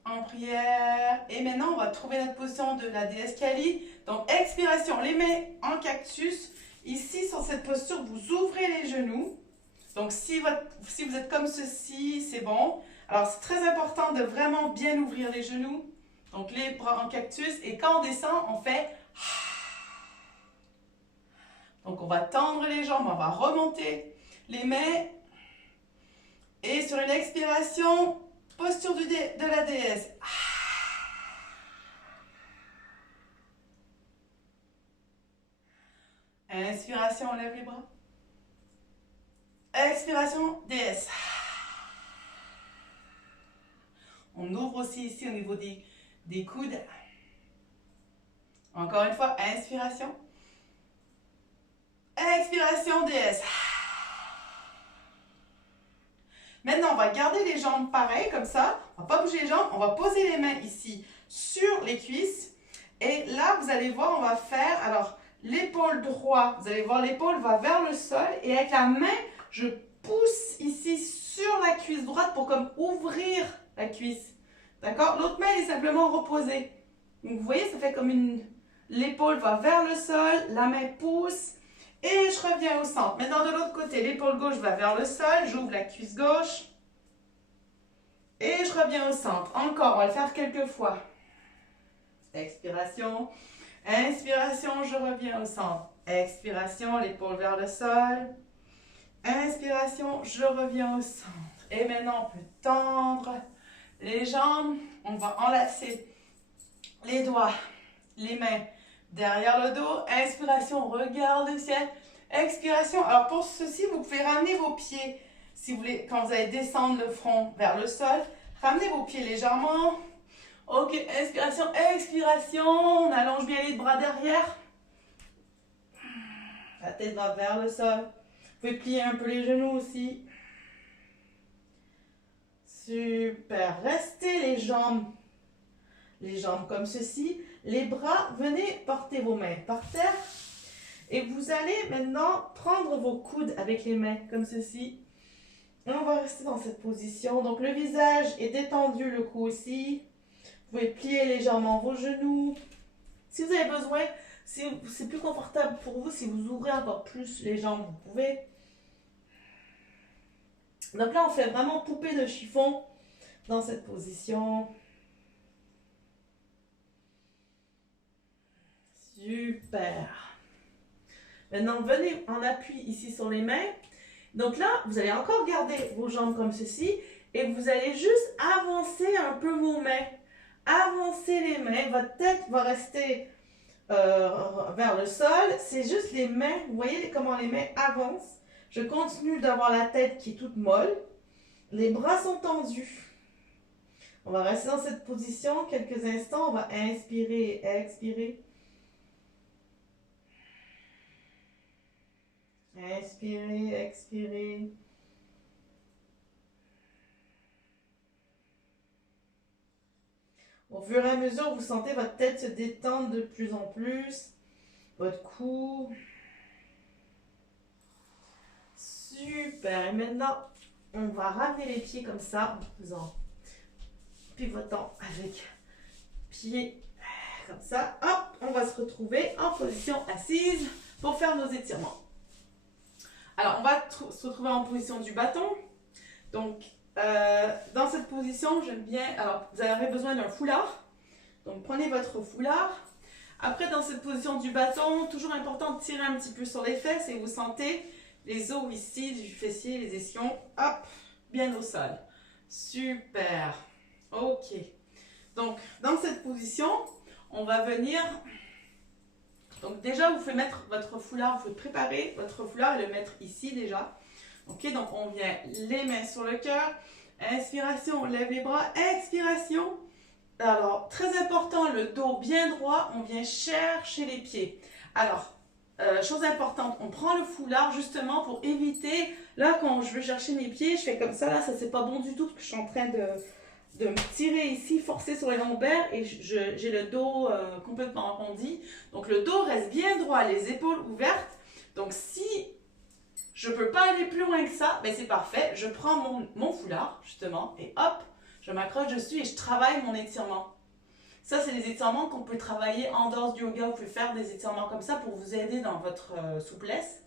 en prière. Et maintenant, on va trouver notre position de la déesse Kali. Donc, expiration, les mains en cactus. Ici, sur cette posture, vous ouvrez les genoux. Donc, si vous êtes comme ceci, c'est bon. Alors, c'est très important de vraiment bien ouvrir les genoux. Donc, les bras en cactus. Et quand on descend, on fait... Donc, on va tendre les jambes, on va remonter les mains. Et sur une expiration, Posture de la déesse. Inspiration, on lève les bras. Expiration, déesse. On ouvre aussi ici au niveau des coudes. Encore une fois, inspiration. Expiration, déesse. Maintenant, on va garder les jambes pareilles, comme ça. On ne va pas bouger les jambes. On va poser les mains ici sur les cuisses. Et là, vous allez voir, on va faire, alors, l'épaule droite. Vous allez voir, l'épaule va vers le sol. Et avec la main, je pousse ici sur la cuisse droite pour comme ouvrir la cuisse. D'accord? L'autre main est simplement reposée. Donc, vous voyez, ça fait comme une... L'épaule va vers le sol, la main pousse. Et je reviens au centre. Maintenant, de l'autre côté, l'épaule gauche va vers le sol. J'ouvre la cuisse gauche. Et je reviens au centre. Encore, on va le faire quelques fois. Expiration. Inspiration, je reviens au centre. Expiration, l'épaule vers le sol. Inspiration, je reviens au centre. Et maintenant, on peut tendre les jambes. On va enlacer les doigts, les mains derrière le dos. Inspiration, regarde le ciel. Expiration. Alors pour ceci, vous pouvez ramener vos pieds. Si vous voulez, quand vous allez descendre le front vers le sol, ramenez vos pieds légèrement. Ok, inspiration, expiration. On allonge bien les bras derrière. La tête va vers le sol. Vous pouvez plier un peu les genoux aussi. Super. Restez les jambes comme ceci. Les bras, venez porter vos mains par terre. Et vous allez maintenant prendre vos coudes avec les mains comme ceci. Et on va rester dans cette position. Donc le visage est détendu, le cou aussi. Vous pouvez plier légèrement vos genoux. Si vous avez besoin, si c'est plus confortable pour vous, si vous ouvrez encore plus les jambes, vous pouvez. Donc là, on fait vraiment poupée de chiffon dans cette position. Super. Maintenant, venez en appui ici sur les mains. Donc là, vous allez encore garder vos jambes comme ceci et vous allez juste avancer un peu vos mains. Avancez les mains. Votre tête va rester vers le sol. C'est juste les mains. Vous voyez comment les mains avancent. Je continue d'avoir la tête qui est toute molle. Les bras sont tendus. On va rester dans cette position quelques instants. On va inspirer et expirer. Inspirez, expirez. Au fur et à mesure, vous sentez votre tête se détendre de plus en plus. Votre cou. Super. Et maintenant, on va ramener les pieds comme ça en faisant pivotant avec pieds comme ça. Hop, on va se retrouver en position assise pour faire nos étirements. Alors, on va se retrouver en position du bâton. Donc, dans cette position, j'aime bien... Alors, vous aurez besoin d'un foulard. Donc, prenez votre foulard. Après, dans cette position du bâton, toujours important de tirer un petit peu sur les fesses et vous sentez les os ici du fessier, les ischions, hop, bien au sol. Super. Ok. Donc, dans cette position, on va venir... Donc déjà, vous pouvez mettre votre foulard, vous pouvez préparer votre foulard et le mettre ici déjà. Ok, donc on vient les mains sur le cœur. Inspiration, on lève les bras. Expiration. Alors, très important, le dos bien droit, on vient chercher les pieds. Alors, chose importante, on prend le foulard justement pour éviter, là quand je veux chercher mes pieds, je fais comme ça, là ça c'est pas bon du tout parce que je suis en train de me tirer ici, forcer sur les lombaires et j'ai le dos complètement arrondi. Donc le dos reste bien droit, les épaules ouvertes. Donc si je ne peux pas aller plus loin que ça, ben c'est parfait. Je prends mon foulard justement et hop, je m'accroche dessus et je travaille mon étirement. Ça, c'est des étirements qu'on peut travailler en dehors du yoga. Vous pouvez faire des étirements comme ça pour vous aider dans votre souplesse.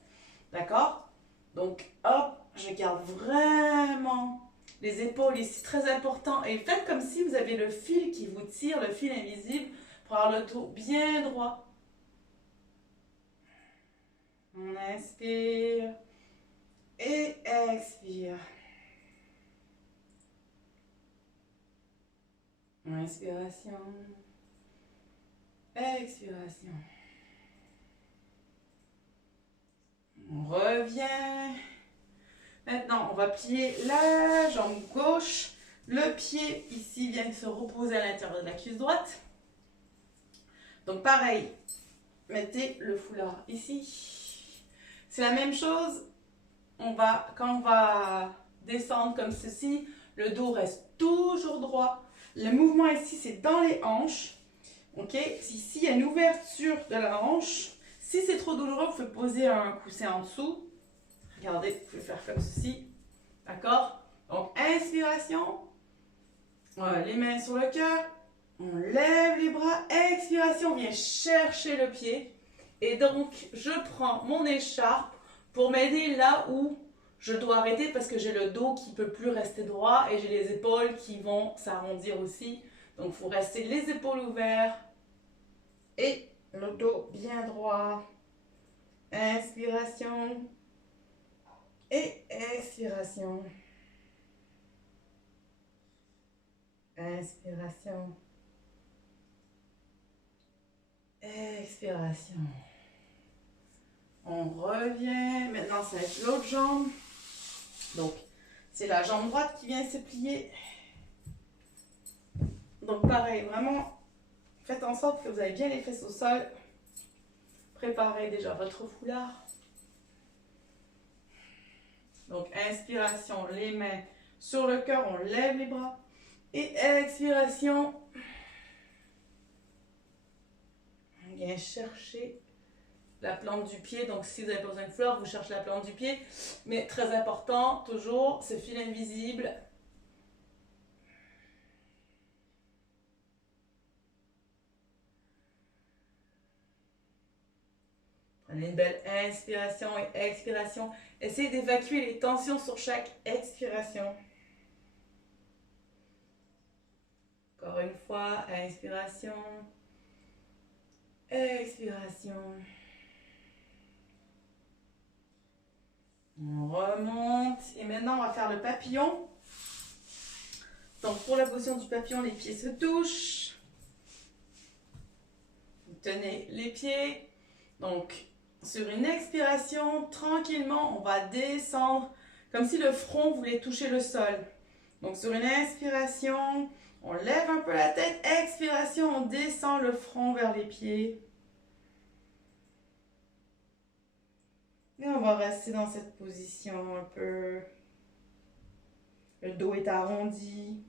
D'accord? Donc hop, je garde vraiment... Les épaules ici, très important. Et faites comme si vous avez le fil qui vous tire, le fil invisible, pour avoir le dos bien droit. On inspire et expire. Inspiration. Expiration. On revient. Maintenant, on va plier la jambe gauche. Le pied ici vient se reposer à l'intérieur de la cuisse droite. Donc pareil, mettez le foulard ici. C'est la même chose. Quand on va descendre comme ceci, le dos reste toujours droit. Le mouvement ici, c'est dans les hanches. Ok? Ici, il y a une ouverture de la hanche. Si c'est trop douloureux, vous pouvez poser un coussin en dessous. Regardez, vous pouvez faire comme ceci. D'accord? Donc, inspiration. Les mains sur le cœur. On lève les bras. Expiration, on vient chercher le pied. Et donc, je prends mon écharpe pour m'aider là où je dois arrêter parce que j'ai le dos qui ne peut plus rester droit et j'ai les épaules qui vont s'arrondir aussi. Donc, il faut rester les épaules ouvertes et le dos bien droit. Inspiration et expiration. Inspiration. Expiration. On revient. Maintenant, ça va être l'autre jambe. Donc, c'est la jambe droite qui vient se plier. Donc, pareil, vraiment, faites en sorte que vous avez bien les fesses au sol. Préparez déjà votre foulard. Donc, inspiration, les mains sur le cœur, on lève les bras. Et expiration, on vient chercher la plante du pied. Donc, si vous avez besoin de fleurs, vous cherchez la plante du pied. Mais très important, toujours, ce fil invisible. Prenez une belle inspiration et expiration. Essayez d'évacuer les tensions sur chaque expiration. Encore une fois, inspiration, expiration. On remonte. Et maintenant, on va faire le papillon. Donc, pour la position du papillon, les pieds se touchent. Vous tenez les pieds. Donc, sur une expiration, tranquillement, on va descendre comme si le front voulait toucher le sol. Donc, sur une inspiration, on lève un peu la tête. Expiration, on descend le front vers les pieds. Et on va rester dans cette position un peu. Le dos est arrondi.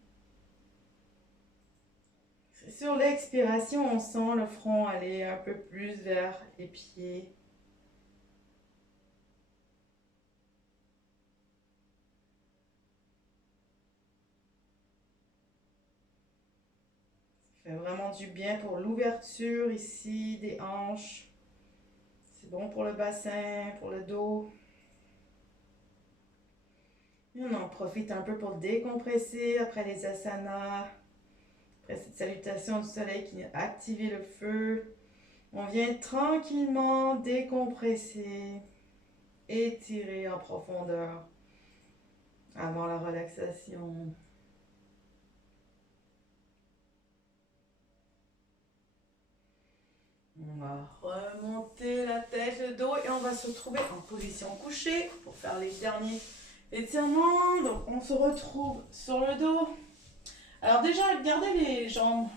Sur l'expiration, on sent le front aller un peu plus vers les pieds. Ça fait vraiment du bien pour l'ouverture ici des hanches. C'est bon pour le bassin, pour le dos. Et on en profite un peu pour décompresser après les asanas. Après cette salutation du soleil qui a activé le feu. On vient tranquillement décompresser, étirer en profondeur avant la relaxation. On va remonter la tête, le dos et on va se retrouver en position couchée pour faire les derniers étirements. Donc on se retrouve sur le dos. Alors déjà, gardez les jambes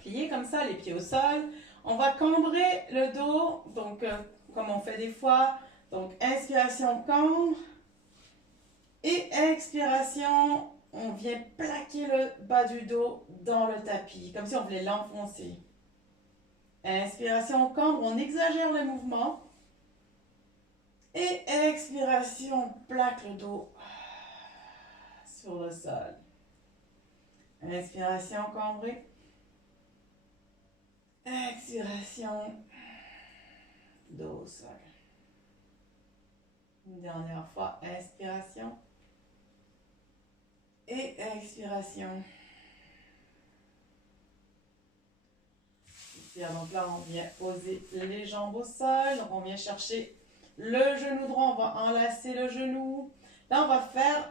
pliées comme ça, les pieds au sol. On va cambrer le dos, donc comme on fait des fois. Donc inspiration, cambre. Et expiration, on vient plaquer le bas du dos dans le tapis, comme si on voulait l'enfoncer. Inspiration, cambre, on exagère le mouvement. Et expiration, on plaque le dos sur le sol. Inspiration, cambrée. Expiration, dos au sol. Une dernière fois, inspiration. Et expiration. Donc là, on vient poser les jambes au sol. Donc on vient chercher le genou droit. On va enlacer le genou. Là,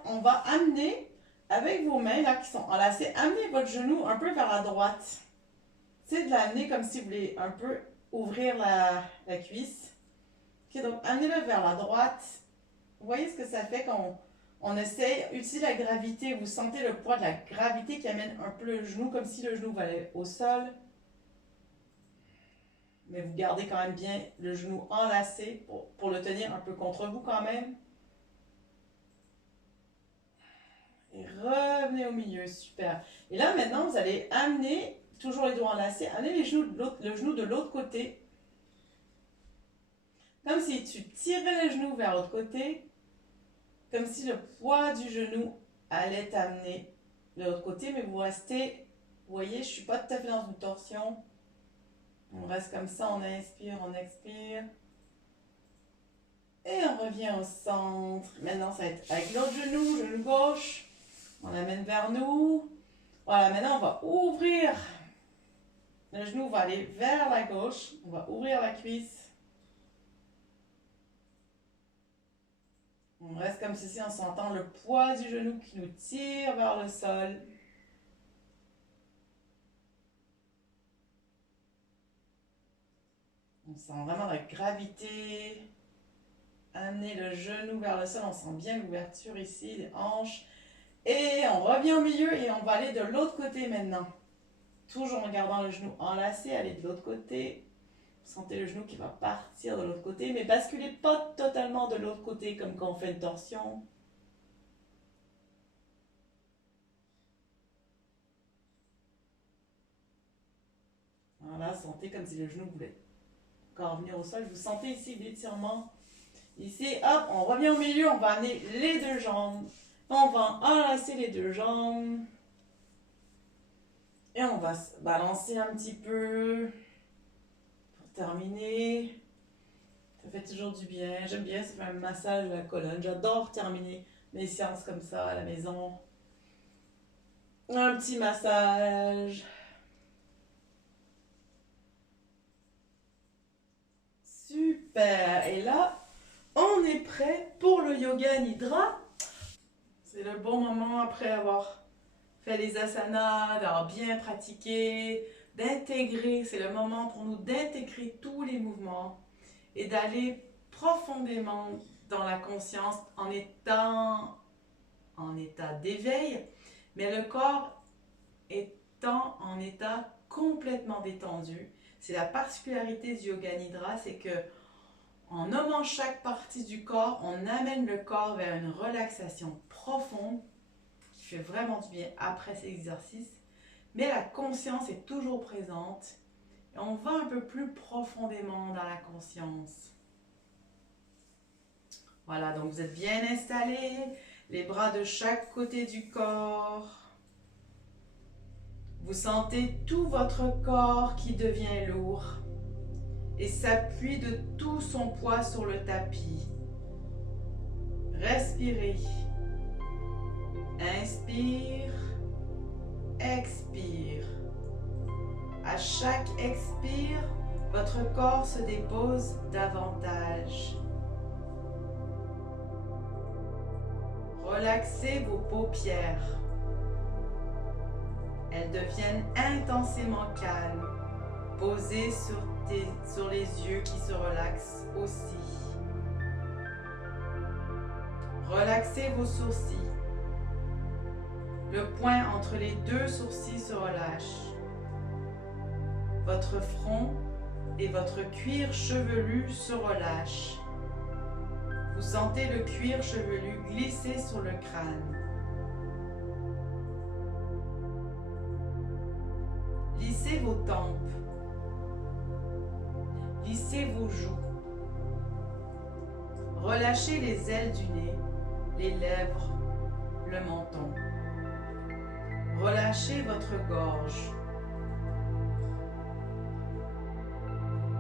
on va amener avec vos mains là qui sont enlacées, amenez votre genou un peu vers la droite. C'est de l'amener comme si vous voulez un peu ouvrir la cuisse. Ok, donc amenez-le vers la droite. Vous voyez ce que ça fait quand on essaie, utilisez la gravité, vous sentez le poids de la gravité qui amène un peu le genou, comme si le genou va aller au sol. Mais vous gardez quand même bien le genou enlacé pour le tenir un peu contre vous quand même. Et revenez au milieu, super. Et là maintenant, vous allez amener, toujours les doigts enlacés, amener le genou de l'autre côté. Comme si tu tirais le genou vers l'autre côté. Comme si le poids du genou allait t'amener de l'autre côté, mais vous restez, vous voyez, je ne suis pas tout à fait dans une torsion. On reste comme ça, on inspire, on expire. Et on revient au centre. Maintenant, ça va être avec l'autre genou, genou gauche. On l'amène vers nous. Voilà, maintenant, on va ouvrir. Le genou va aller vers la gauche. On va ouvrir la cuisse. On reste comme ceci en sentant le poids du genou qui nous tire vers le sol. On sent vraiment la gravité. Amener le genou vers le sol. On sent bien l'ouverture ici, les hanches. Et on revient au milieu et on va aller de l'autre côté maintenant. Toujours en gardant le genou enlacé, aller de l'autre côté. Sentez le genou qui va partir de l'autre côté, mais basculez pas totalement de l'autre côté comme quand on fait une torsion. Voilà, sentez comme si le genou voulait encore venir au sol. Vous sentez ici l'étirement. Ici, hop, on revient au milieu, on va amener les deux jambes. On va enlacer les deux jambes. Et on va se balancer un petit peu. Terminer. Ça fait toujours du bien. J'aime bien, ça fait un massage de la colonne. J'adore terminer mes séances comme ça à la maison. Un petit massage. Super. Et là, on est prêt pour le yoga nidra. C'est le bon moment après avoir fait les asanas, d'avoir bien pratiqué, d'intégrer, c'est le moment pour nous d'intégrer tous les mouvements et d'aller profondément dans la conscience en étant en état d'éveil, mais le corps étant en état complètement détendu. C'est la particularité du yoga nidra, c'est que en nommant chaque partie du corps, on amène le corps vers une relaxation profonde qui fait vraiment du bien après ces exercices. Mais la conscience est toujours présente et on va un peu plus profondément dans la conscience. Voilà, donc vous êtes bien installés, les bras de chaque côté du corps. Vous sentez tout votre corps qui devient lourd et s'appuie de tout son poids sur le tapis. Respirez. Inspire. Expire. À chaque expire, votre corps se dépose davantage. Relaxez vos paupières. Elles deviennent intensément calmes, posées sur les yeux qui se relaxent aussi. Relaxez vos sourcils. Le point entre les deux sourcils se relâche. Votre front et votre cuir chevelu se relâchent. Vous sentez le cuir chevelu glisser sur le crâne. Lissez vos tempes. Lissez vos joues. Relâchez les ailes du nez, les lèvres, le menton. Relâchez votre gorge.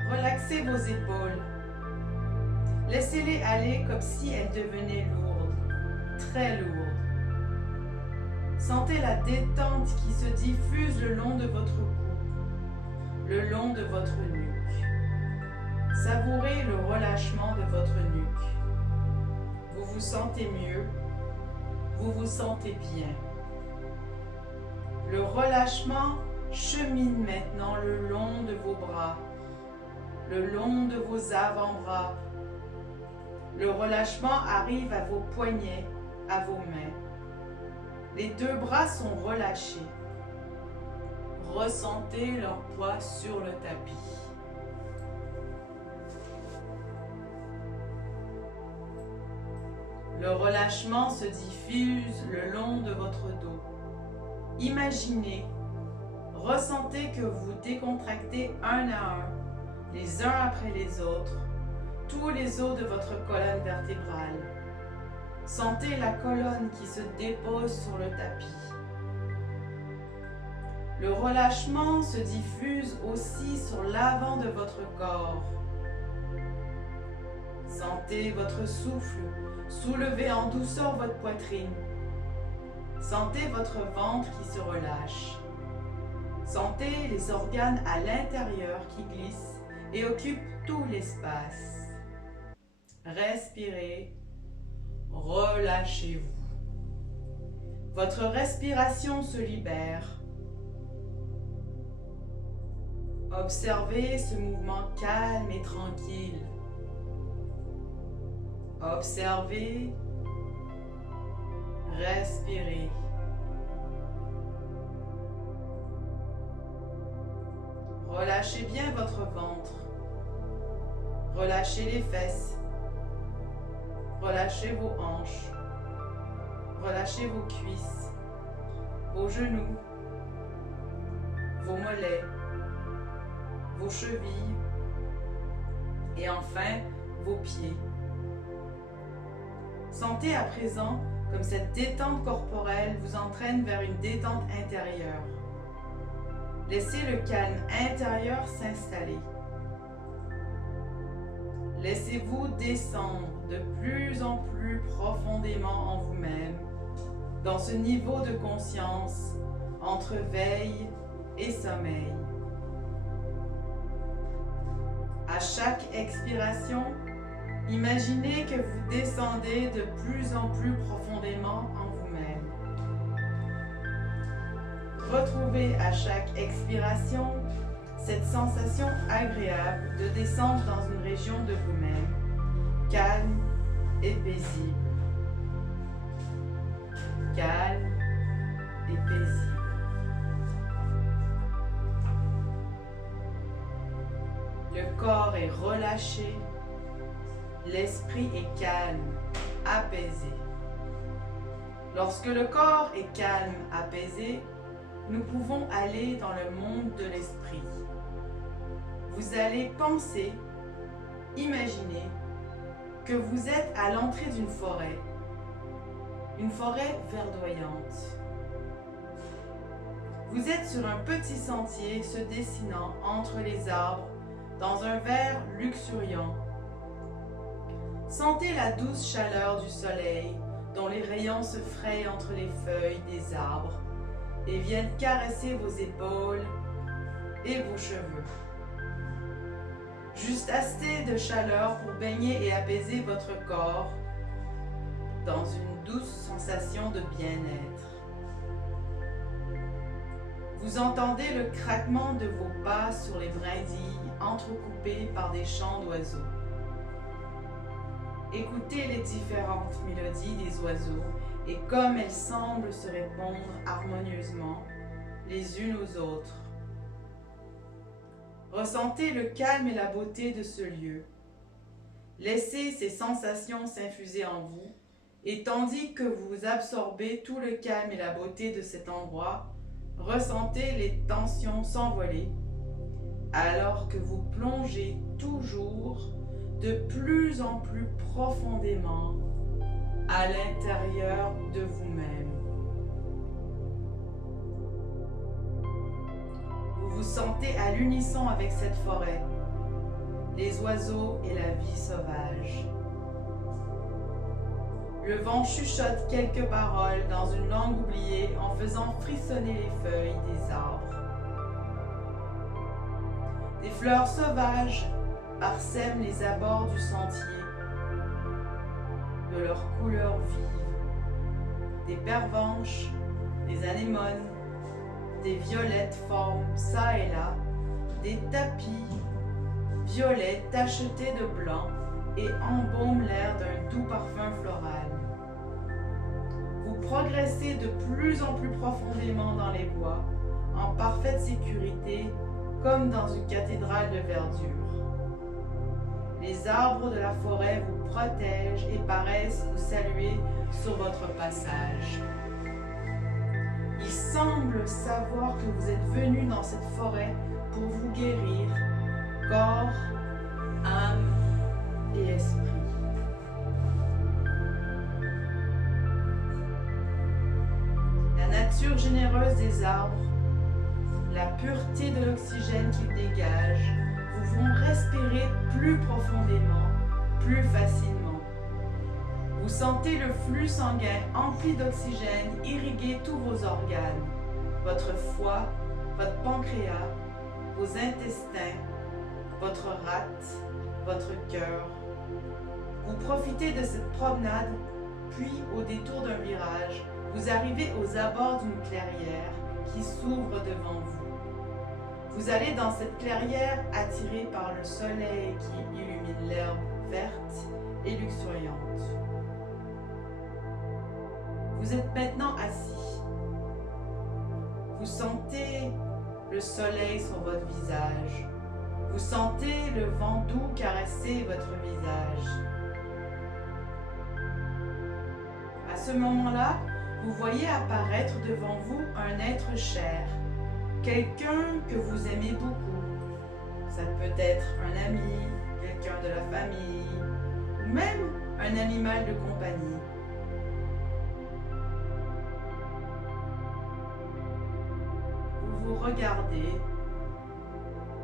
Relaxez vos épaules. Laissez-les aller comme si elles devenaient lourdes, très lourdes. Sentez la détente qui se diffuse le long de votre cou, le long de votre nuque. Savourez le relâchement de votre nuque. Vous vous sentez mieux, vous vous sentez bien. Le relâchement chemine maintenant le long de vos bras, le long de vos avant-bras. Le relâchement arrive à vos poignets, à vos mains. Les deux bras sont relâchés. Ressentez leur poids sur le tapis. Le relâchement se diffuse le long de votre dos. Imaginez, ressentez que vous décontractez un à un, les uns après les autres, tous les os de votre colonne vertébrale. Sentez la colonne qui se dépose sur le tapis. Le relâchement se diffuse aussi sur l'avant de votre corps. Sentez votre souffle soulever en douceur votre poitrine. Sentez votre ventre qui se relâche. Sentez les organes à l'intérieur qui glissent et occupent tout l'espace. Respirez, relâchez-vous. Votre respiration se libère. Observez ce mouvement calme et tranquille. Observez, respirez. Relâchez bien votre ventre. Relâchez les fesses. Relâchez vos hanches. Relâchez vos cuisses, vos genoux, vos mollets, vos chevilles et enfin vos pieds. Sentez à présent comme cette détente corporelle vous entraîne vers une détente intérieure. Laissez le calme intérieur s'installer. Laissez-vous descendre de plus en plus profondément en vous-même, dans ce niveau de conscience entre veille et sommeil. À chaque expiration, imaginez que vous descendez de plus en plus profondément en vous-même. Retrouvez à chaque expiration cette sensation agréable de descendre dans une région de vous-même, calme et paisible. Calme et paisible. Le corps est relâché, l'esprit est calme, apaisé. Lorsque le corps est calme, apaisé, nous pouvons aller dans le monde de l'esprit. Vous allez penser, imaginer que vous êtes à l'entrée d'une forêt verdoyante. Vous êtes sur un petit sentier se dessinant entre les arbres dans un vert luxuriant. Sentez la douce chaleur du soleil dont les rayons se frayent entre les feuilles des arbres et viennent caresser vos épaules et vos cheveux. Juste assez de chaleur pour baigner et apaiser votre corps dans une douce sensation de bien-être. Vous entendez le craquement de vos pas sur les brindilles entrecoupées par des chants d'oiseaux. Écoutez les différentes mélodies des oiseaux et comme elles semblent se répondre harmonieusement les unes aux autres. Ressentez le calme et la beauté de ce lieu. Laissez ces sensations s'infuser en vous et tandis que vous absorbez tout le calme et la beauté de cet endroit, ressentez les tensions s'envoler alors que vous plongez toujours de plus en plus profondément à l'intérieur de vous-même. Vous vous sentez à l'unisson avec cette forêt, les oiseaux et la vie sauvage. Le vent chuchote quelques paroles dans une langue oubliée en faisant frissonner les feuilles des arbres. Des fleurs sauvages parsèment les abords du sentier de leurs couleurs vives. Des pervenches, des anémones, des violettes forment ça et là des tapis violets tachetés de blanc et embaument l'air d'un doux parfum floral. Vous progressez de plus en plus profondément dans les bois, en parfaite sécurité, comme dans une cathédrale de verdure. Les arbres de la forêt vous protègent et paraissent vous saluer sur votre passage. Il semble savoir que vous êtes venu dans cette forêt pour vous guérir, corps, âme et esprit. La nature généreuse des arbres, la pureté de l'oxygène qu'ils dégagent, vous font respirer plus profondément, plus facilement. Vous sentez le flux sanguin empli d'oxygène irriguer tous vos organes, votre foie, votre pancréas, vos intestins, votre rate, votre cœur. Vous profitez de cette promenade, puis au détour d'un virage, vous arrivez aux abords d'une clairière qui s'ouvre devant vous. Vous allez dans cette clairière attiré par le soleil qui illumine l'herbe verte et luxuriante. Vous êtes maintenant assis. Vous sentez le soleil sur votre visage. Vous sentez le vent doux caresser votre visage. À ce moment-là, vous voyez apparaître devant vous un être cher, quelqu'un que vous aimez beaucoup. Ça peut être un ami, quelqu'un de la famille, ou même un animal de compagnie. Vous vous regardez,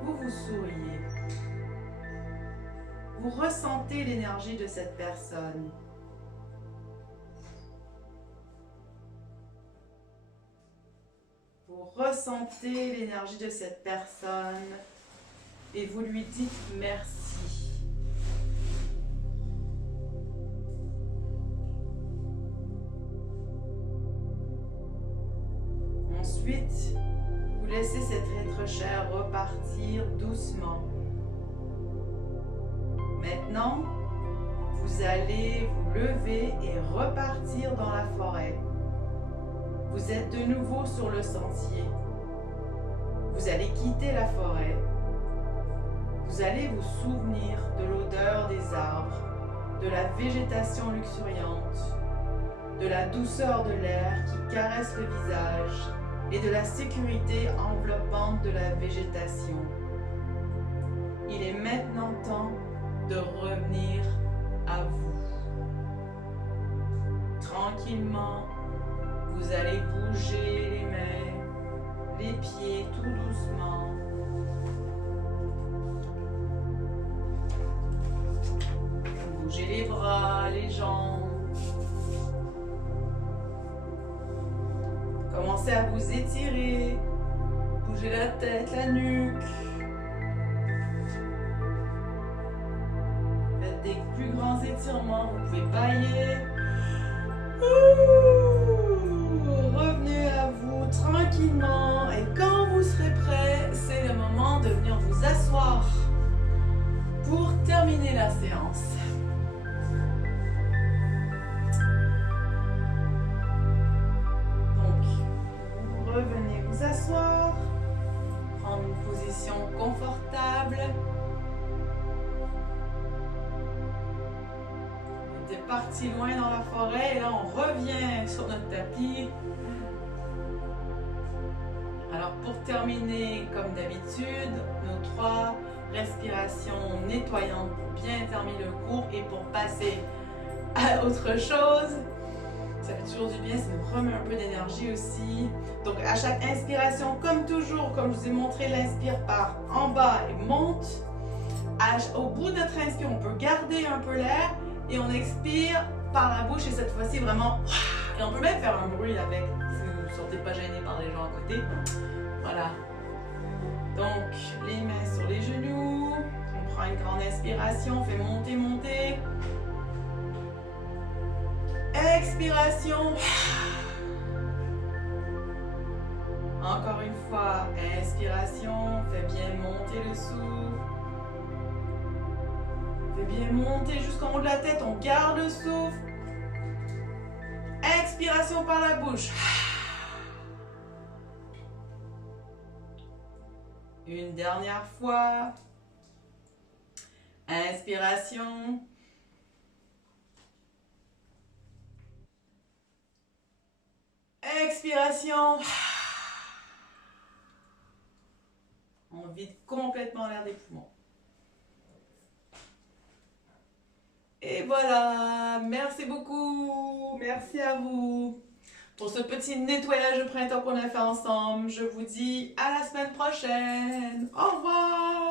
vous vous souriez. Vous ressentez l'énergie de cette personne. Vous ressentez l'énergie de cette personne et vous lui dites merci. Ensuite, vous laissez cet être cher repartir doucement. Maintenant, vous allez vous lever et repartir dans la forêt. Vous êtes de nouveau sur le sentier. Vous allez quitter la forêt. Vous allez vous souvenir de l'odeur des arbres, de la végétation luxuriante, de la douceur de l'air qui caresse le visage et de la sécurité enveloppante de la végétation. Il est maintenant temps de revenir à vous. Tranquillement, vous allez bouger les mains, les pieds tout doucement. Bougez les bras, les jambes. Commencez à vous étirer. Bougez la tête, la nuque. Faites des plus grands étirements. Vous pouvez bailler. Revenez à vous tranquillement et quand vous serez prêt, c'est le moment de venir vous asseoir pour terminer la séance. Donc, vous revenez vous asseoir, prendre une position confortable. Parti loin dans la forêt et là on revient sur notre tapis. Alors pour terminer comme d'habitude nos 3 respirations nettoyantes pour bien terminer le cours et pour passer à autre chose. Ça fait toujours du bien, ça nous remet un peu d'énergie aussi. Donc à chaque inspiration, comme toujours, comme je vous ai montré, l'inspire part en bas et monte. Au bout de notre inspire, on peut garder un peu l'air. Et on expire par la bouche et cette fois-ci vraiment, et on peut même faire un bruit avec, si vous ne vous sentez pas gêné par les gens à côté. Voilà. Donc, les mains sur les genoux, on prend une grande inspiration, on fait monter, monter. Expiration. Encore une fois, inspiration, fais bien monter le souffle. Fais bien monter jusqu'en haut de la tête, on garde le souffle. Expiration par la bouche. Une dernière fois. Inspiration. Expiration. On vide complètement l'air des poumons. Et voilà, merci beaucoup, merci à vous pour ce petit nettoyage de printemps qu'on a fait ensemble. Je vous dis à la semaine prochaine. Au revoir!